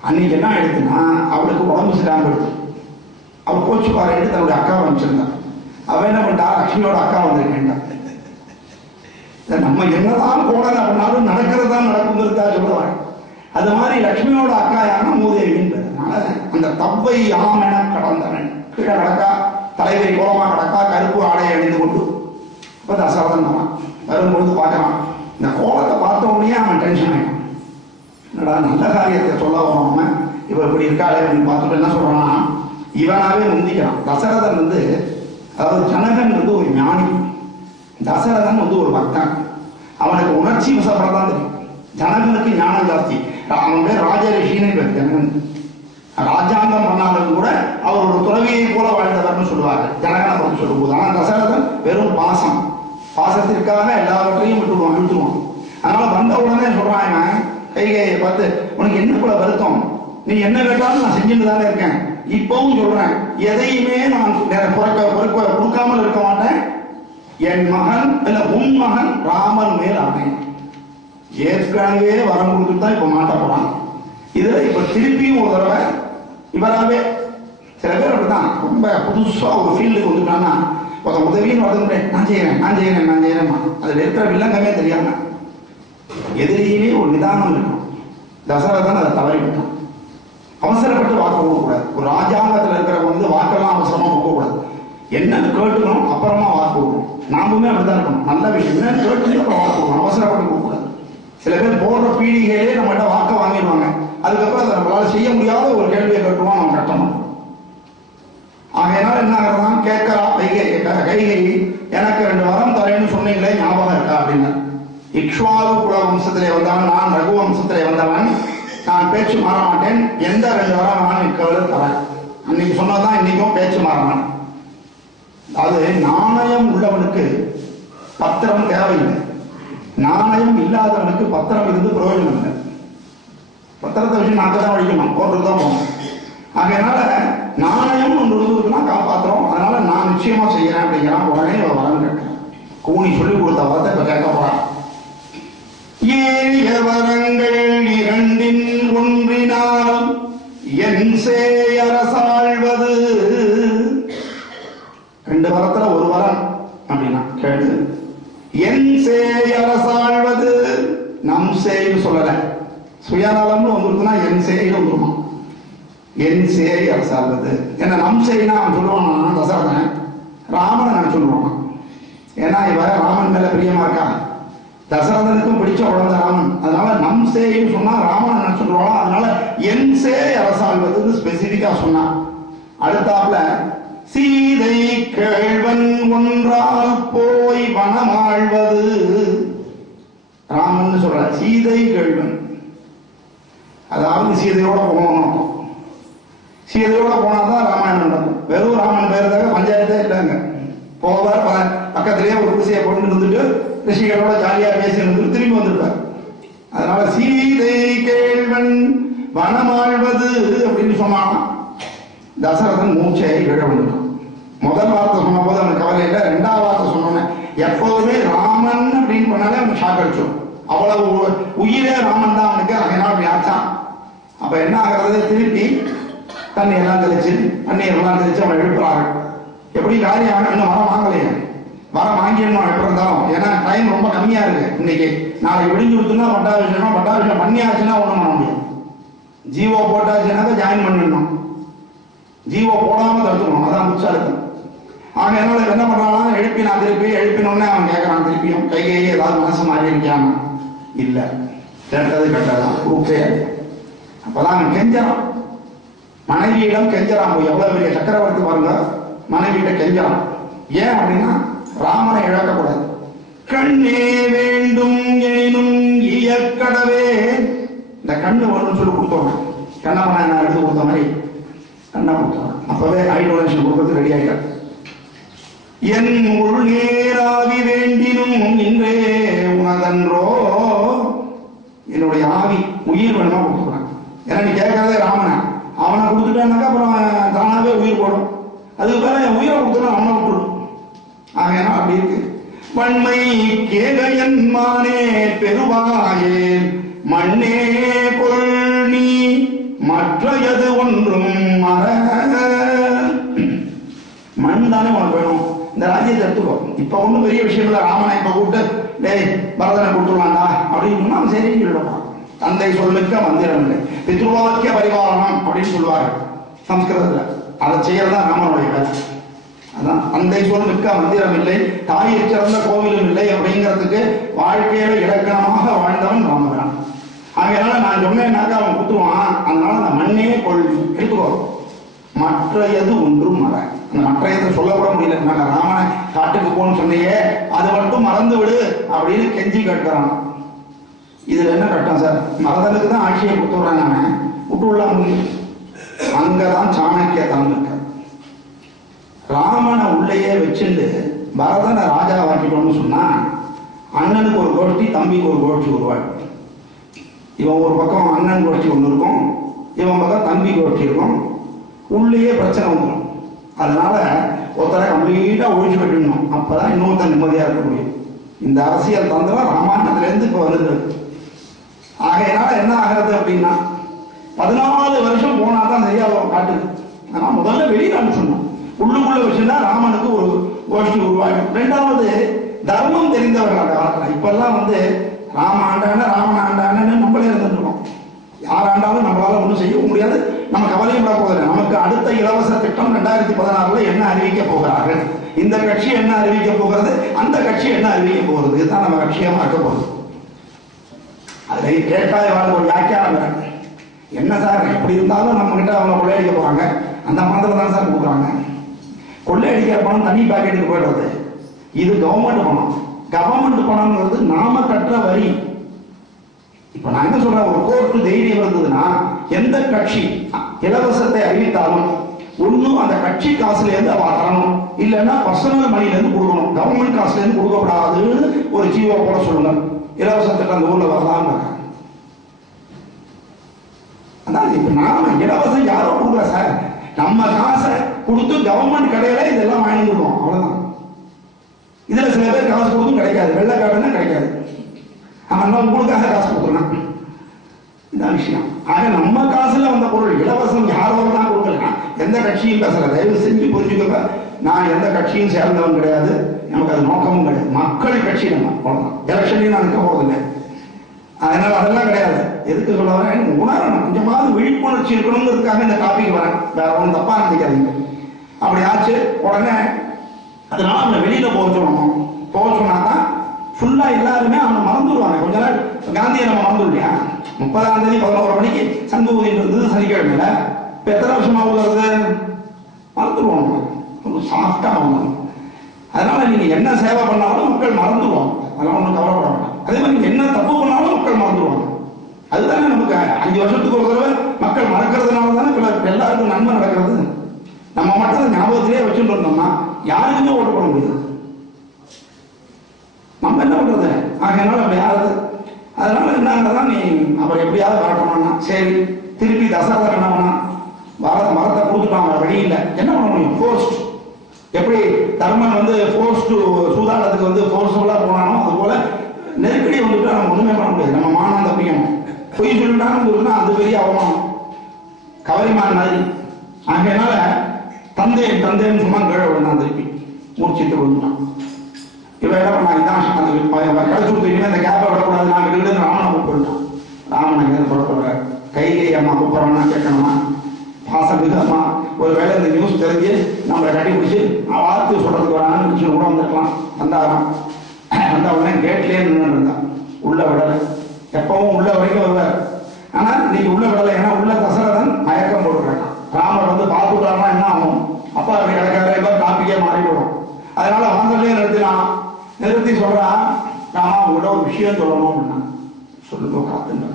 அன்னைக்கு என்ன ஆயிடுச்சுன்னா, அவளுக்கு உடம்பு சரியாம எடுத்து அவள் கோச்சு பாருன்னு தன்னுடைய அக்காவை அனுப்பிச்சிருந்தான். அவன் என்ன பண்ணிட்டா, லக்ஷ்மியோட அக்கா வந்திருக்கேன்டா. நம்ம என்னதான் போனது அப்படின்னாலும் நடக்கிறதா நடக்குங்கிறதா சொல்லுவாங்க. அது மாதிரி லட்சுமியோட அக்கா யாருன்னா மூதேவின்றதுனால அந்த தவ்வை ஆம் என கடந்தவன். கீழே கிடக்கா, தலைவரி கோலமா கிடக்கா, கருப்பு ஆடையை அணிந்து கொண்டு. இப்போ தசரதன் வரும்பொழுது பார்க்கலாம். இந்த கோலத்தை பார்த்த உடனே அவன் டென்ஷன் ஆகிடும். என்னடா நல்ல காரியத்தை சொல்ல வரோம் இவ இப்படி இருக்காளே அப்படின்னு பார்த்துட்டு என்ன சொல்றான்னா, இவனாவே முந்திக்கிறான். தசரதன் அதாவது ஜனகன் ஒரு ஞானி, தசரதன் ஒரு பக்தன். அவனுக்கு உணர்ச்சி வசப்படதான் தெரியும். ஜனகனுக்கு ஞானம் ஜாஸ்தி. அவன் பேர் ராஜரிஷின்னு பேர் ஜனகன். ராஜாங்கம் பண்ணாலும் கூட அவர் ஒரு துறவியை போல வாழ்ந்தவர்னு சொல்லுவாங்க ஜனகனை பற்றி சொல்லும்போது. ஆனால் தசரதன் வெறும் பாசத்திற்காக எல்லாவற்றையும் விட்டுருவான். அதனால வந்த உடனே சொல்றான் கைகையை பார்த்து, உனக்கு என்ன கூட வருத்தம், நீ என்ன கேட்டாலும் நான் செஞ்சுட்டு தானே இருக்கேன், இப்பவும் சொல்றேன் எதையுமே நான் கொடுக்காமல் இருக்க மாட்டேன், என் மகன் இல்ல உன் மகன் ராமன் மேல் ஆனேன். ஏற்கனவே வரம் கொடுத்துட்டு தான் இப்ப மாட்ட போறான். இதுல இப்ப திருப்பியும் ஒரு தடவை இவராகவே சில பேர் அப்படிதான் ரொம்ப புதுசா ஒரு ஃபீல்டுக்கு வந்துட்டான்னா உதவின்னு வந்து நான் செய்யறேன் அதுல இருக்கிற வில்லங்கமே தெரியாம எதிரியுமே ஒரு நிதானம் இருக்கும். தசரதன் அதை தவறிவிட்டான். அவசரப்பட்டு வாக்கு போகக்கூடாது. ஒரு ராஜாங்கத்தில் இருக்கிறவங்க வாக்கெல்லாம் அவசரமா போகக்கூடாது. என்ன கேட்டுக்கணும் அப்புறமா வாக்கு போகணும். நாமுமே அப்படிதான் இருக்கணும். நல்ல விஷயம் என்ன கேட்டு அப்புறம் வாக்கு போகணும். அவசரப்பட்டு போகக்கூடாது. சில பேர் போடுற பீடிகையிலே நம்மகிட்ட வாக்க வாங்கிடுவாங்க. அதுக்கப்புறம் அதை நம்மளால செய்ய முடியாத ஒரு கேள்வியை கேட்டுருவோம், நம்ம கட்டணும். ஆகையினால என்ன ஆகிறதான் கேட்கறா கைகை, எனக்கு 2 வரம் தரேன்னு சொன்னீங்களே ஞாபகம் இருக்கா அப்படின்னு. இக்ஷ்வாகு குல வம்சத்திலே வந்தவன் நான், ரகு வம்சத்திலே வந்தவன் நான், பேச்சு மாற மாட்டேன், எந்த 2 வரம் நான் தரேன். அன்னைக்கு சொன்னதான் இன்னைக்கும் பேச்சு மாறமான். அது நாணயம் உள்ளவனுக்கு பத்திரம் தேவையில்லை, நாணயம் இல்லாதவனுக்கு பத்திரம் இருந்து பிரயோஜனம் இல்லை. பத்திரத்தை வச்சு நாக்கதான் வழிக்கணும், போட்டுதான் போகணும். அதனால நாணயம் ஒன்று இருக்குன்னா காப்பாற்றுறோம். அதனால நான் நிச்சயமா செய்யறேன் அப்படிங்கிறான். உடனே வரம் கேட்கிறேன். கூணி சொல்லி கொடுத்த வரத்தை இப்ப கேட்க போறான். ஏறிய வரங்கள் 2 ஒன்றினால் என் சேயரசாழ்வது. 2 வரத்துல ஒரு வரம் அப்படின்னா கேடு. என் சேயரசாழ்வது, நம் சேய் சொல்லல, சுயநலம்னு வந்துருக்குன்னா என் சேயில வந்துருமா. என் சேய் அரசாள்வது என்ன நம் செய்யினா அவன் சொல்லுவானா தசரதன், ராமனை நான் சொல்லுவான். ஏன்னா இவ ராமன் மேல பிரியமா இருக்கான், தசரதனுக்கும் பிடிச்ச குழந்தை ராமன். அதனால நம் சேன்னு சொன்னா ராமனை நான் சொல்லுவான். அதனால என் சேய் அரசாள்வதுன்னு ஸ்பெசிபிக்கா சொன்னான். அடுத்தாப்புல சீதை கேழ்வன் ஒன்றால் போய் வனமாழ்வது. ராமன் சொல்ற சீதை கேழ்வன், அதாவது சீதையோட போகணும். சீதையோட போனாதான் ராமாயணம் நடக்கும். வெறும் ராமன் பேருதாக பஞ்சாயத்தே இல்லைங்க. போவார், பக்கத்திலேயே ஒரு குடிசையை போட்டு இருந்துட்டு ரிஷிகளோட ஜாலியா பேசி இருந்துட்டு திரும்பி வந்துருப்பார். அதனால சீதை கேழ்வன் வனமாழ்வது அப்படின்னு சொன்னான். தசரதன் மூச்சை விழ வந்துட்டான். முதல் வார்த்தை சொன்ன போது அவனுக்கு கவலை இல்லை. 2வது வார்த்தை சொன்னோன்னே எப்போதுமே ராமன் அப்படின்னு பண்ணாலே அவனுக்கு ஷாக் அடிச்சோம். அவ்வளவு உயிரே ராமன் தான் அவனுக்கு. அதனால அப்படி ஆச்சான். அப்ப என்ன ஆகிறது, திருப்பி தண்ணி எல்லாம் தெளிச்சு அவன் எழுப்புறாரு. எப்படி காரியம் இன்னும் வரம் வாங்கலையே, வரம் வாங்கிடணும் எப்படி இருந்தாலும். ஏன்னா டைம் ரொம்ப கம்மியா இருக்கு. இன்னைக்கு நாளைக்கு விடிஞ்சு கொடுத்துனா பட்டாபிஷேகம் பண்ணியாச்சுன்னா ஒண்ணும் பண்ண முடியும். ஜீவோ போட்டாச்சுன்னா ஜாயின் பண்ணிடணும், ஜீவோ போடாம தடுத்துக்கணும். அதான் உற்சாகத்தம். அவன் என்னால என்ன பண்றான், எழுப்பினான். எழுப்பினோடனே அவன் கேட்கறான் திருப்பியும், கைகையே ஏதாவது மனசு மாறி இருக்கான். இல்ல, கேட்டது கட்டதான் கூப்பிட்டே. அப்பதான் அவன் கெஞ்சறான், மனைவியிடம் கெஞ்சறான். போய் எவ்வளவு பெரிய சக்கரவர்த்தி பாருங்க, மனைவியிட்ட கெஞ்சறான். ஏன் அப்படின்னா ராமனை இழக்கக்கூடாது. கண்ணே வேண்டும் எனினும் இயக்கடவே. இந்த கண்ணு வரும்னு சொல்லி கொடுத்தோம். கண்ணப்பனை நான் எடுத்து கொடுத்த மாதிரி கண்ணை கொடுத்தோம். அப்பவே ஐ டொனேஷன் கொடுக்கறது ரெடி ஆகிட்டார். என் உள் நேராவி வேண்டினும் இன்றே உனதன்றோ. என்னுடைய ஆவி உயிர் வேணுமா கொடுத்துருக்கான். ஏன்னா நீ கேட்கறதே ராமனை, அவனை கொடுத்துட்டான்னாக்கா அப்புறம் தானாவே உயிர் போடும். அதுக்கு பேர என் உயிரை கொடுத்துடும், அவனை விட்டுடும். ஆகையா அப்படி இருக்கு. வன்மை கேகையன் மானே பெருவாயே மண்ணே கொள் நீ மற்றது ஒன்றும் மர. மண் தானே உனக்கு வேணும், இந்த ராஜ்யத்தை எடுத்துக்கோ. இப்ப ஒன்றும் பெரிய விஷயம் இல்லை. ராமனை இப்ப கூப்பிட்டு டேய் பரதனை கொடுத்துடலாம்டா அப்படின்னு அவன் சரி சொல்லிடுவான். தந்தை சொல்லுக்க மந்திரம் இல்லை, பித்ருவாக்கிய பரிபாலனம் அப்படின்னு சொல்லுவாங்க சம்ஸ்கிருதத்துல. அதை செய்யறதா ராமனுடைய வேலை. அதான் தந்தை சொல்லுக்க மந்திரம் இல்லை, தாயை சிறந்த கோவிலும் இல்லை அப்படிங்கிறதுக்கு வாழ்க்கையில இலக்கணமாக வாழ்ந்தவன் ராமதான். அதனால நான் சொன்னேன்னாக்கா அவன் குத்துருவான். அதனால அந்த மண்ணே எடுத்துக்கோ, மற்றையது ஒன்றும் மற. அந்த மற்றையதை சொல்லக்கூட முடியல. நாங்க ராமனை காட்டுக்கு போன்னு சொன்னையே, அது மட்டும் மறந்து விடு அப்படின்னு கெஞ்சி கேட்கிறான். இதுல என்ன கட்டம் சார்? மரதனுக்கு தான் ஆட்சியை கொடுத்துடுறேன், நான் விட்டு விடலாம் முடியும். அங்கதான் சாணக்கிய தனம் இருக்க. ராமனை உள்ளேயே வச்சுட்டு பரதனை ராஜா வாக்கிட்டோம்னு சொன்னா அண்ணனுக்கு ஒரு கோஷ்டி, தம்பிக்கு ஒரு கோஷ்டி உருவாக்கும். இவன் ஒரு பக்கம் அண்ணன் கோஷ்டி ஒன்று இருக்கும், இவன் பக்கம் தம்பி கோஷ்டி இருக்கும். உள்ளேயே பிரச்சனை வந்துடும். அதனால ஒருத்தரை கம்ப்ளீட்டா ஒழிச்சு கட்டணும். அப்பதான் இன்னொருத்தர் நிம்மதியா இருக்க முடியும். இந்த அரசியல் தந்திரம் ராமாயணத்துல இருந்து இப்ப வந்துருக்கு. ஆகையினால என்ன ஆகிறது அப்படின்னா 14 வருஷம் போனா தான் சரியா காட்டுது. ஆனா முதல்ல வெளியில அனுப்பிச்சணும். உள்ளுக்குள்ள வச்சுன்னா ராமனுக்கு ஒரு கோஷ்டி உருவாகும். ரெண்டாவது தர்மம் தெரிந்தவர்கள் அந்த காலத்துல. இப்பெல்லாம் ராம ஆண்டான ராமன் ஆண்டானு நம்மளே இருந்துட்டு இருக்கோம். யார் ஆண்டாலும் நம்மளால ஒன்றும் செய்ய முடியாது. நம்ம கவலையும் விட போதில்லை. நமக்கு அடுத்த இலவச திட்டம் 2016 என்ன அறிவிக்க போகிறார்கள், இந்த கட்சி என்ன அறிவிக்க போகிறது, அந்த கட்சி என்ன அறிவிக்க போகிறது, இதுதான் நம்ம கட்சியமா இருக்க போகுது. அதை கேட்டால் வாழ்க்கை ஒரு வியாக்கியானம் என்ன சார், எப்படி இருந்தாலும் நம்ம கிட்ட அவங்க கொள்ளையடிக்க போறாங்க, அந்த பணத்துல தான் சார் கொடுக்குறாங்க. கொள்ளையடிக்கிற பணம் தனி பாக்கெட்டுக்கு போயிடுறது. இது கவர்மெண்ட் பணம். கவர்மெண்ட் பணம்ங்கிறது நாம கட்டுற வரி. இப்ப நான் என்ன சொல்றேன், ஒரு கோர்ட்டு தைரியம் இருந்ததுன்னா எந்த கட்சி இலவசத்தை அறிவித்தாலும் ஒன்னும் அந்த கட்சி காசுல இருந்து அவ தரணும், இல்லைன்னா பர்சனல் மணில இருந்து கொடுக்கணும். கவர்மெண்ட் காசுல இருந்து கொடுக்கப்படாதுன்னு ஒரு ஜீவோ போட சொல்லுங்க. இலவசத்துக்கு அந்த ஊர்ல வரதான். அதான் இப்ப நாம இலவசம் யாரோ கொடுக்கல சார், நம்ம காசை கொடுத்து கவர்மெண்ட் கடையில இதெல்லாம் வாங்கிடுவோம், அவ்வளவுதான். இதுல சில பேர் காசு கொடுத்தும் கிடைக்காது, வெள்ளக்காரன் கிடைக்காது. அவன் உங்களுக்காக காசு கொடுக்குறான், இதான் விஷயம். ஆக நம்ம காசுல வந்த பொருள் இலவசம் யாரோ தான் கொடுக்கலாம். எந்த கட்சியும் பேசல, தயவு செஞ்சு புரிஞ்சுக்கோங்க. நான் எந்த கட்சியும் சேர்ந்தவன் கிடையாது, நமக்கு அது நோக்கமும் கிடையாது. மக்கள் கட்சி நம்ம அவ்வளவுதான். எலெக்ஷன்லையும் நான் நிற்க போறதில்லை. அதனால அதெல்லாம் கிடையாது. எதுக்கு சொல்ல வரேன், உணரணும், கொஞ்சமாவது விழிப்புணர்ச்சி இருக்கணுங்கிறதுக்காக இந்த டாபிக் வரேன். வேற ஒன்றும் தப்பா நினைக்காதீங்க. அப்படி ஆச்சு உடனே அதனால அவனை வெளியில போக சொல்லணும். போக சொன்னாதான் ஃபுல்லா எல்லாருமே அவனை மறந்துடுவாங்க. கொஞ்ச நாள் காந்தியை நம்ம மறந்து இல்லையா, 30ஆம் தேதி 11 மணிக்கு சங்கு ஊதின்றது சனிக்கிழமையில. இப்ப எத்தனை வருஷமா ஊதுறது மறந்துடுவாங்க, கொஞ்சம் சாஃப்டா வாங்கணும். அதனால நீங்க என்ன சேவை பண்ணாலும் மக்கள் மறந்துடுவாங்க, அதெல்லாம் ஒன்றும் கவலைப்பட வேண்டாம். அதே மாதிரி நீங்க என்ன தப்பு பண்ணாலும் மக்கள் மறந்துடுவாங்க. அதுதானே நமக்கு 5 வருஷத்துக்கு ஒரு தடவை மக்கள் மறக்கிறதுனால தானே எல்லாருக்கும் நன்மை நடக்கிறது. நம்ம மட்டும் ஞாபகத்திலேயே வச்சுட்டு இருந்தோம்னா யாருக்குமே ஓட்டு போட முடியாது. நம்ம என்ன பண்றது? ஆகையினால அப்படி ஆகுது. அதனால என்னதான் நீ அவர் எப்படியாவது வரட்டணும்னா சரி. திருப்பி தசரதன் என்ன பண்ணா, மரத்தை கொடுத்துட்டாங்க, வழி இல்லை, என்ன பண்ண முடியும்? போஸ்ட் எப்படி தர்மன் போஸ்ட் சூதாட்டத்துக்கு போர்ஸ்ஃபுல்லா போனானோ அது போல நெருக்கடி வந்துட்டு நம்ம ஒண்ணுமே பண்ண முடியாது. நம்ம மானம் தப்பிக்கணும். பொய் சொல்லிட்டான்னு அது பெரிய அவமானம், கவரிமான் மாதிரி. ஆகையினால தந்தைன்னு சும்மா கீழே விழுந்தான், திருப்பி முடிச்சிட்டு விழுந்தான். இவன் என்ன பண்ணா, இதான் அந்த கழிச்சு இந்த கேப்பை விடக்கூடாது, நான் வீடு ராமனை கூப்பிட்டுட்டான். ராமனை எங்கே புறப்படுற, கைகை அம்மா கூப்பிட்றோம்னா கேட்கணுமா, பாசமிகமா ஒரு வேலை இந்த நியூஸ் தெரிஞ்சு நம்மளை கட்டி பிடிச்சி வார்த்தை சொல்றதுக்கு வரான்னு கூட வந்துருக்கலாம். வந்தாராம். வந்த உடனே கேட்லேயே நின்று இருந்தான், உள்ள விடலை. எப்பவும் உள்ள வரைக்கும் வருவார், ஆனா இன்னைக்கு உள்ள விடலை. ஏன்னா உள்ள தசரதன் மயக்கம் போட்டுருக்கான். ராமர் பார்த்துட்டாருன்னா என்ன ஆகும், அப்பா அப்படி கிடைக்காத டாபிக்கே மாறிவிடும். அதனால வாங்கலே நிறுத்தி சொல்றா, ராமா உங்களோட ஒரு விஷயம் சொல்லணும் அப்படின்னா சொல்லுங்க காத்துங்க.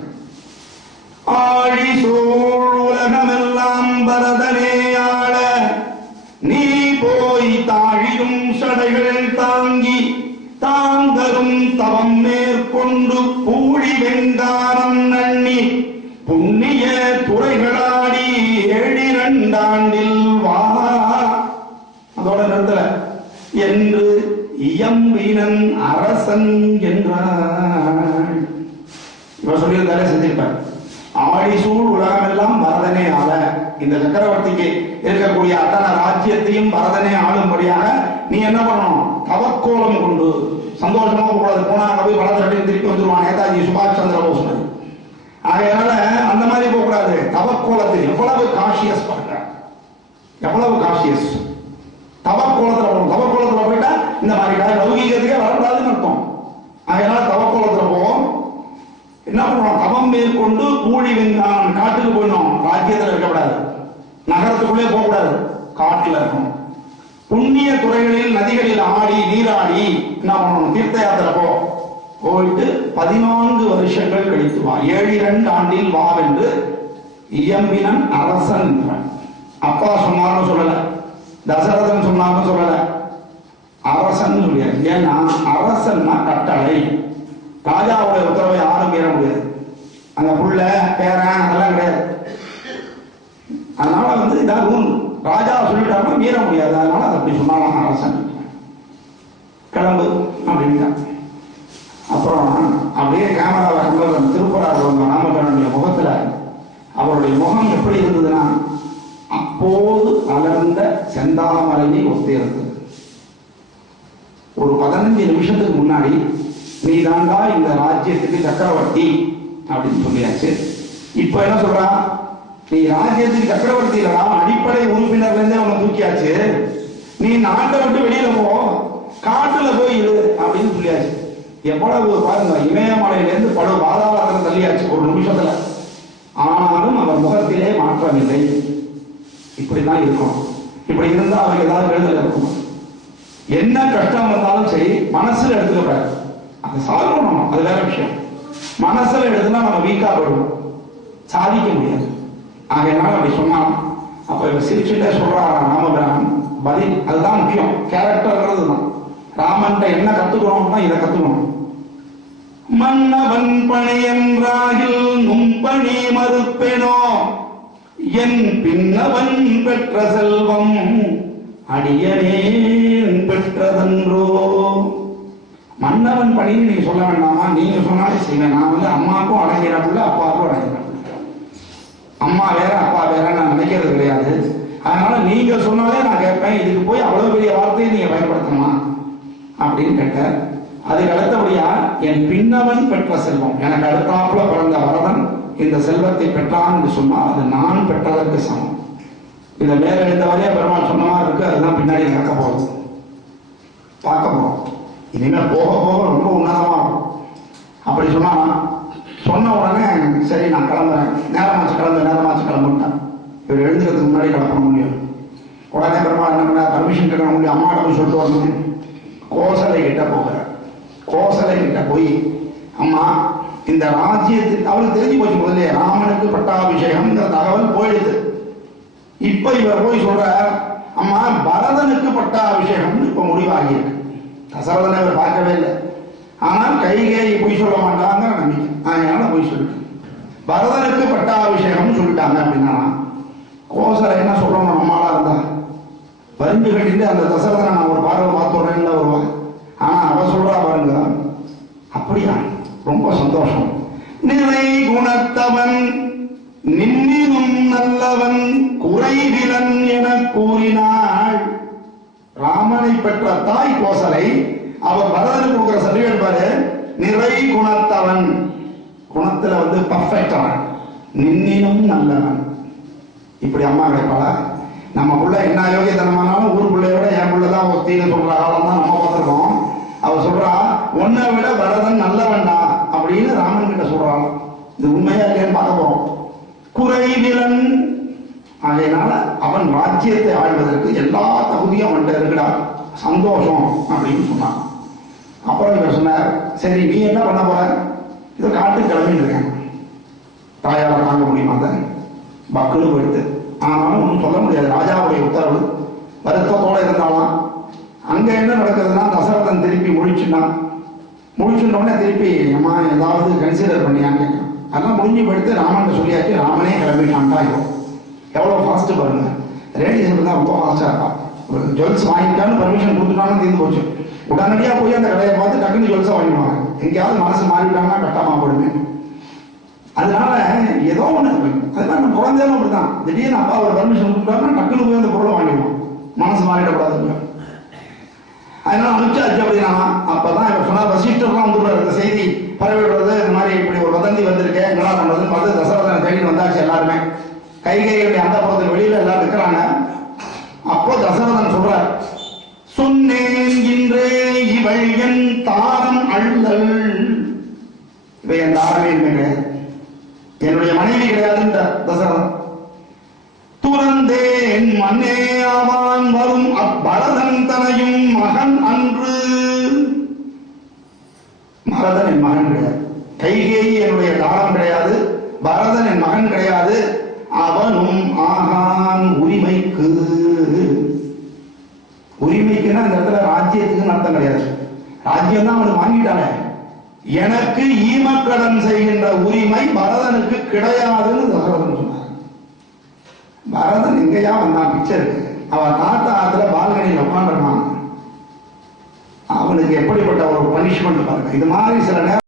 ஆழி சூழ் உலகமெல்லாம் பரதனே ஆள, நீ போய் தாழிடும் சடைகள் தாங்கி தாங்கரும் தவம் மேற்கொண்டு பூழி வெங்காரம் நன்னி புண்ணிய துறைகளாடி 7 ஆண்டில் வா. அதோட நிறுத்தல என்று இயம்பினன் அரசன் என்றார். இவர் சொல்லியிருந்தாலே செஞ்சிருப்பார். ஆழிசூழ் உலகமெல்லாம் பரதனே ஆள, இந்த சக்கரவர்த்திக்கு இருக்கக்கூடிய அத்தனை ராஜ்யத்தையும் பரதனே ஆளும்படியாக நீ என்ன பண்ணணும், தவக்கோலம் கொண்டு. சந்தோஷமா போகக்கூடாது, போனா போய் வளர்ச்சி திருப்பி வந்துருவான் நேதாஜி சுபாஷ் சந்திர போஸ். அதனால அந்த மாதிரி போகக்கூடாது. தவக்கோலத்தில் எவ்வளவு காஷியஸ் பண்ற, எவ்வளவு காஷியஸ். தவக்கோலத்துல போகணும். தவக்கோலத்துல போயிட்டா இந்த மாதிரி லௌகீகத்துக்கே வரக்கூடாதுன்னு அர்த்தம். அதனால தவக்கோலத்துல போவோம். என்ன பண்ணுவோம், தவம் மேற்கொண்டு கூலி வென்றான், காட்டுக்கு போயிடணும். ராஜ்யத்தில் இருக்கக்கூடாது, நகரத்துக்குள்ளே போகக்கூடாது, காட்டில் இருக்கணும். புண்ணிய துறைகளில் நதிகளில் ஆடி நீராடி என்ன பண்ணணும், தீர்த்த யாத்திரை போயிட்டு 14 வருஷங்கள் கழித்து வா, 7 ஆண்டில் வா என்று இயம்பினன் அரசன். அப்பா சொன்னார்னு சொல்லல, தசரதன் சொன்னார்னு சொல்லல, அரசன் சொல்லியாரு. ஏன்னா அரசன்னா கட்டளை, ராஜாவுடைய உத்தரவை யாரும் மீற முடியாது. அந்த புள்ள பேரன் அதெல்லாம் கிடையாது. அதனால இதான் ரூல், ராஜா சொல்லிட்டாருன்னா மீற முடியாது. அதனால அது அப்படி சொன்னாலும் அரசன் கிளம்பு அப்படின்ட்டான். அப்புறம் அப்படியே கேமராவை கண்டவர் திருப்பரார் நாமக்கரனுடைய முகத்துல அவருடைய முகம் எப்படி இருந்ததுன்னா, அப்போது அலர்ந்த செந்தாமரையை ஒத்தி இருந்தது. ஒரு 15 நிமிஷத்துக்கு முன்னாடி நீ தாண்டா இந்த ராஜ்யத்துக்கு சக்கரவர்த்தி அப்படின்னு சொல்லியாச்சு. இப்ப என்ன சொல்றா, நீ ராஜ்யத்துக்கு சக்கரவர்த்தி இல்லடா, அடிப்படை உறுப்பினர்ல இருந்தே உன்னை தூக்கியாச்சு, நீ நாட்டை விட்டு வெளியில போ, காட்டுல போய் இரு அப்படின்னு சொல்லியாச்சு. எவ்வளவு பாருங்க, இமயமலையிலிருந்து படு பாதாளத்தில் தள்ளியாச்சு ஒரு நிமிஷத்துல. ஆனாலும் அவர் முகத்திலே மாற்றமில்லை. இப்படிதான் இருக்கும். இப்படி இருந்தா அவர் ஏதாவது எழுதல இருக்கும். என்ன கஷ்டம் வந்தாலும் சரி மனசுல எடுத்துக்கூடாது, அதை சால்வ் பண்ணணும், அது வேற விஷயம். மனசுல எடுத்துனா நம்ம வீக்கா போயிடுவோம், சாதிக்க முடியாது. ஆகையினால அப்படி சொன்னாலும் அப்ப இவர் சிரிச்சுட்டே சொல்றாரா ராமபிரான் பதில். அதுதான் முக்கியம், கேரக்டர்ங்கிறது தான். ராமன்ட்ட என்ன கத்துக்கணும்னா இதை கத்துக்கணும். மன்னவன் பணி என்றாகில் நும்பணி மறுப்பேனோ, என் பின்னவன் பெற்ற செல்வம் அடியனேன் பெற்றதன்றோ. மன்னவன் பணின்னு நீங்க சொல்ல வேண்டாமா, நீங்க சொன்னாலே செய்வேன். நான் அம்மாவுக்கும் அடங்கிறப்பில்ல, அப்பாவுக்கும் அடங்கிறப்பில்ல. அம்மா வேற அப்பா வேற நான் நினைக்கிறது கிடையாது. அதனால நீங்க சொன்னாலே நான் கேட்பேன். இதுக்கு போய் அவ்வளவு பெரிய வார்த்தையை நீங்க பயன்படுத்தணுமா அப்படின்னு கேட்டார். அதுக்கு அடுத்தபடியா என் பின்னவன் பெற்ற செல்வம், எனக்கு அடுத்தாப்புல பிறந்த வரதன் இந்த செல்வத்தை பெற்றான் என்று சொன்னால் அது நான் பெற்றதற்கு சமம். இதை மேல எழுந்த வரையா பெருமாள் சொன்ன மாதிரி இருக்கு. அதுதான் பின்னாடி நடக்க போகுது, பார்க்க போறோம். இனிமேல் போக போக ரொம்ப உன்னதமா இருக்கும். அப்படி சொன்ன உடனே சரி நான் கிளம்புறேன், நேரமாச்சு கிளம்புட்டேன். இவர் எழுதுறதுக்கு முன்னாடி கிளம்ப முடியும். உடனே பெருமாள் என்ன பண்ண, பர்மிஷன் கேட்க முடியும், அம்மாட்ட போய் சொல்லிட்டு வரணும். கோசலை கிட்ட போகிறார். கோசலை கிட்ட போய் அம்மா இந்த ராஜ்யத்துக்கு அவருக்கு தெரிஞ்சு போச்சு முதல்ல, ராமனுக்கு பட்டாபிஷேகம்ங்கிற தகவல் போயிடுது. இப்ப இவர் போய் சொல்ற, அம்மா பரதனுக்கு பட்டாபிஷேகம் இப்ப முடிவாகி இருக்கு. தசரதனை இவர் பார்க்கவே இல்லை, ஆனால் கைகேயி போய் சொல்ல மாட்டாங்கிற நம்பிக்கை. அதனால போய் சொல்லிட்டு பரதனுக்கு பட்டாபிஷேகம் சொல்லிட்டாங்க அப்படின்னா கோசலை என்ன சொல்லணும், நம்மளா இருந்தா வரிஞ்சு கட்டிட்டு அந்த தசரதனை நான் ஒரு பார்வை பார்த்துடுறேன்ல வருவாங்க. ஆனா அவ சொல்றா பாருங்க, அப்படியா ரொம்ப சந்தோஷம். நிறை குணத்தவன் நின்னினும் நல்லவன் குறைவிலன் என கூறினாள். ராமனை பெற்ற தாய் கோசலை அவர் பரதனுக்கு கொடுக்கிற சர்டிபிகேட் பாரு, நிறை குணத்தவன், குணத்துல பர்ஃபெக்டான, நின்னினும் நல்லவன். இப்படி அம்மா கிடைப்பாளா? நம்ம புள்ள என்ன யோகியத்தனமானாலும் ஊர் பிள்ளையோட என் பிள்ளைதான் ஒத்தின்னு சொல்ற காலம் தான் நம்ம பார்த்துருக்கோம். அவ சொல்றா, உன்னை விட பரதன் நல்லவன்டா அப்படின்னு ராமன் கிட்ட சொல்றான். இது உண்மையா இல்லையான்னு பார்க்க போறோம். குறைவிலன், அதனால அவன் ராஜ்யத்தை ஆழ்வதற்கு எல்லா தகுதியும் அவன்கிட்ட இருக்குடா, சந்தோஷம் அப்படின்னு சொன்னான். அப்புறம் இவர் சொன்னார், சரி நீ என்ன பண்ண போற? இது காட்டுக்கு கிளம்பின்னு இருக்கேன். தாயார தாங்க முடியுமா? அதை பக்குன்னு போயிடுது. ஆனாலும் ஒன்றும் சொல்ல முடியாது, ராஜாவுடைய உத்தரவு. வருத்தத்தோட இருந்தாலும் அங்க என்ன நடக்குதுன்னா, தசரதன் திருப்பி முழிச்சுட்டோடனே திருப்பி அம்மா ஏதாவது கன்சிடர் பண்ணியான்னு கேட்கலாம். அதெல்லாம் முடிஞ்சு போயிடுத்து. ராமன் சொல்லியாச்சு, ராமனே கிளம்பிட்டான்டா. எவ்வளவு ஃபாஸ்ட் பாருங்க. ரேடியேஷன் தான் ரொம்ப ஃபாஸ்டா இருக்கா. ஜுவல்ஸ் வாங்கிட்டான்னு பர்மிஷன் கொடுத்துட்டான்னு தீர்ந்து போச்சு. உடனடியா போய் அந்த கடையை பார்த்து டக்குன்னு ஜுவல்ஸை வாங்கிடுவாங்க. எங்கேயாவது மனசு மாறிட்டாங்கன்னா கட்டமா போடுமே. அதனால ஏதோ ஒண்ணு, அதெல்லாம் நம்ம குழந்தையும் அப்படிதான். திடீர்னு அப்பா ஒரு பர்மிஷன் கொடுத்தாருன்னா டக்குன்னு போய் அந்த பொருளை வாங்கிடுவோம், மனசு மாறிடக்கூடாது. அதனால அனுப்பிச்சாச்சு அப்படின்னா அப்பதான் இவர் சொன்னா, வசிஷ்டர்லாம் வந்துடுறாரு. இந்த செய்தி பரவிடுறது, இந்த மாதிரி இப்படி ஒரு வதந்தி வந்திருக்கேன், என்னடா பண்றதுன்னு பார்த்து தசரதனை தேடி வந்தாச்சு. எல்லாருமே கைகையுடைய அந்த புறத்துக்கு வெளியில எல்லாரும் இருக்கிறாங்க. அப்போ தசரதன் சொல்றார், சொன்னேன் இன்றே இவள் என் தாரம் அள்ளல். இவை என் தாரமே இல்லை, மனைவி கிடையாதுன்ற தசரதன். துறந்தேன் மன்னே ஆவான் வரும் அப்பரதன் தனையும் மகன் அன்று. பரதன் என் மகன் கிடையாது, கைகேயி என்னுடைய தாரம் கிடையாது, பரதன் என் மகன் கிடையாது. அவனும் ஆகான் உரிமைக்கு. உரிமைக்குன்னா இந்த இடத்துல ராஜ்யத்துக்கு அர்த்தம் கிடையாது. ராஜ்யம் தான் அவனுக்கு வாங்கிட்டானே, எனக்கு ஈமக்கடன் செய்கின்ற உரிமை பரதனுக்கு கிடையாதுன்னு தசரதன் சொன்னார். பரதன் எங்கேயா வந்தான் பிக்சருக்கு, அவன் தாத்தா ஆத்துல பால்கனியில் உட்காந்துருக்கான். அவனுக்கு எப்படிப்பட்ட ஒரு பனிஷ்மெண்ட் பாருங்க. இது மாதிரி சில நேரம்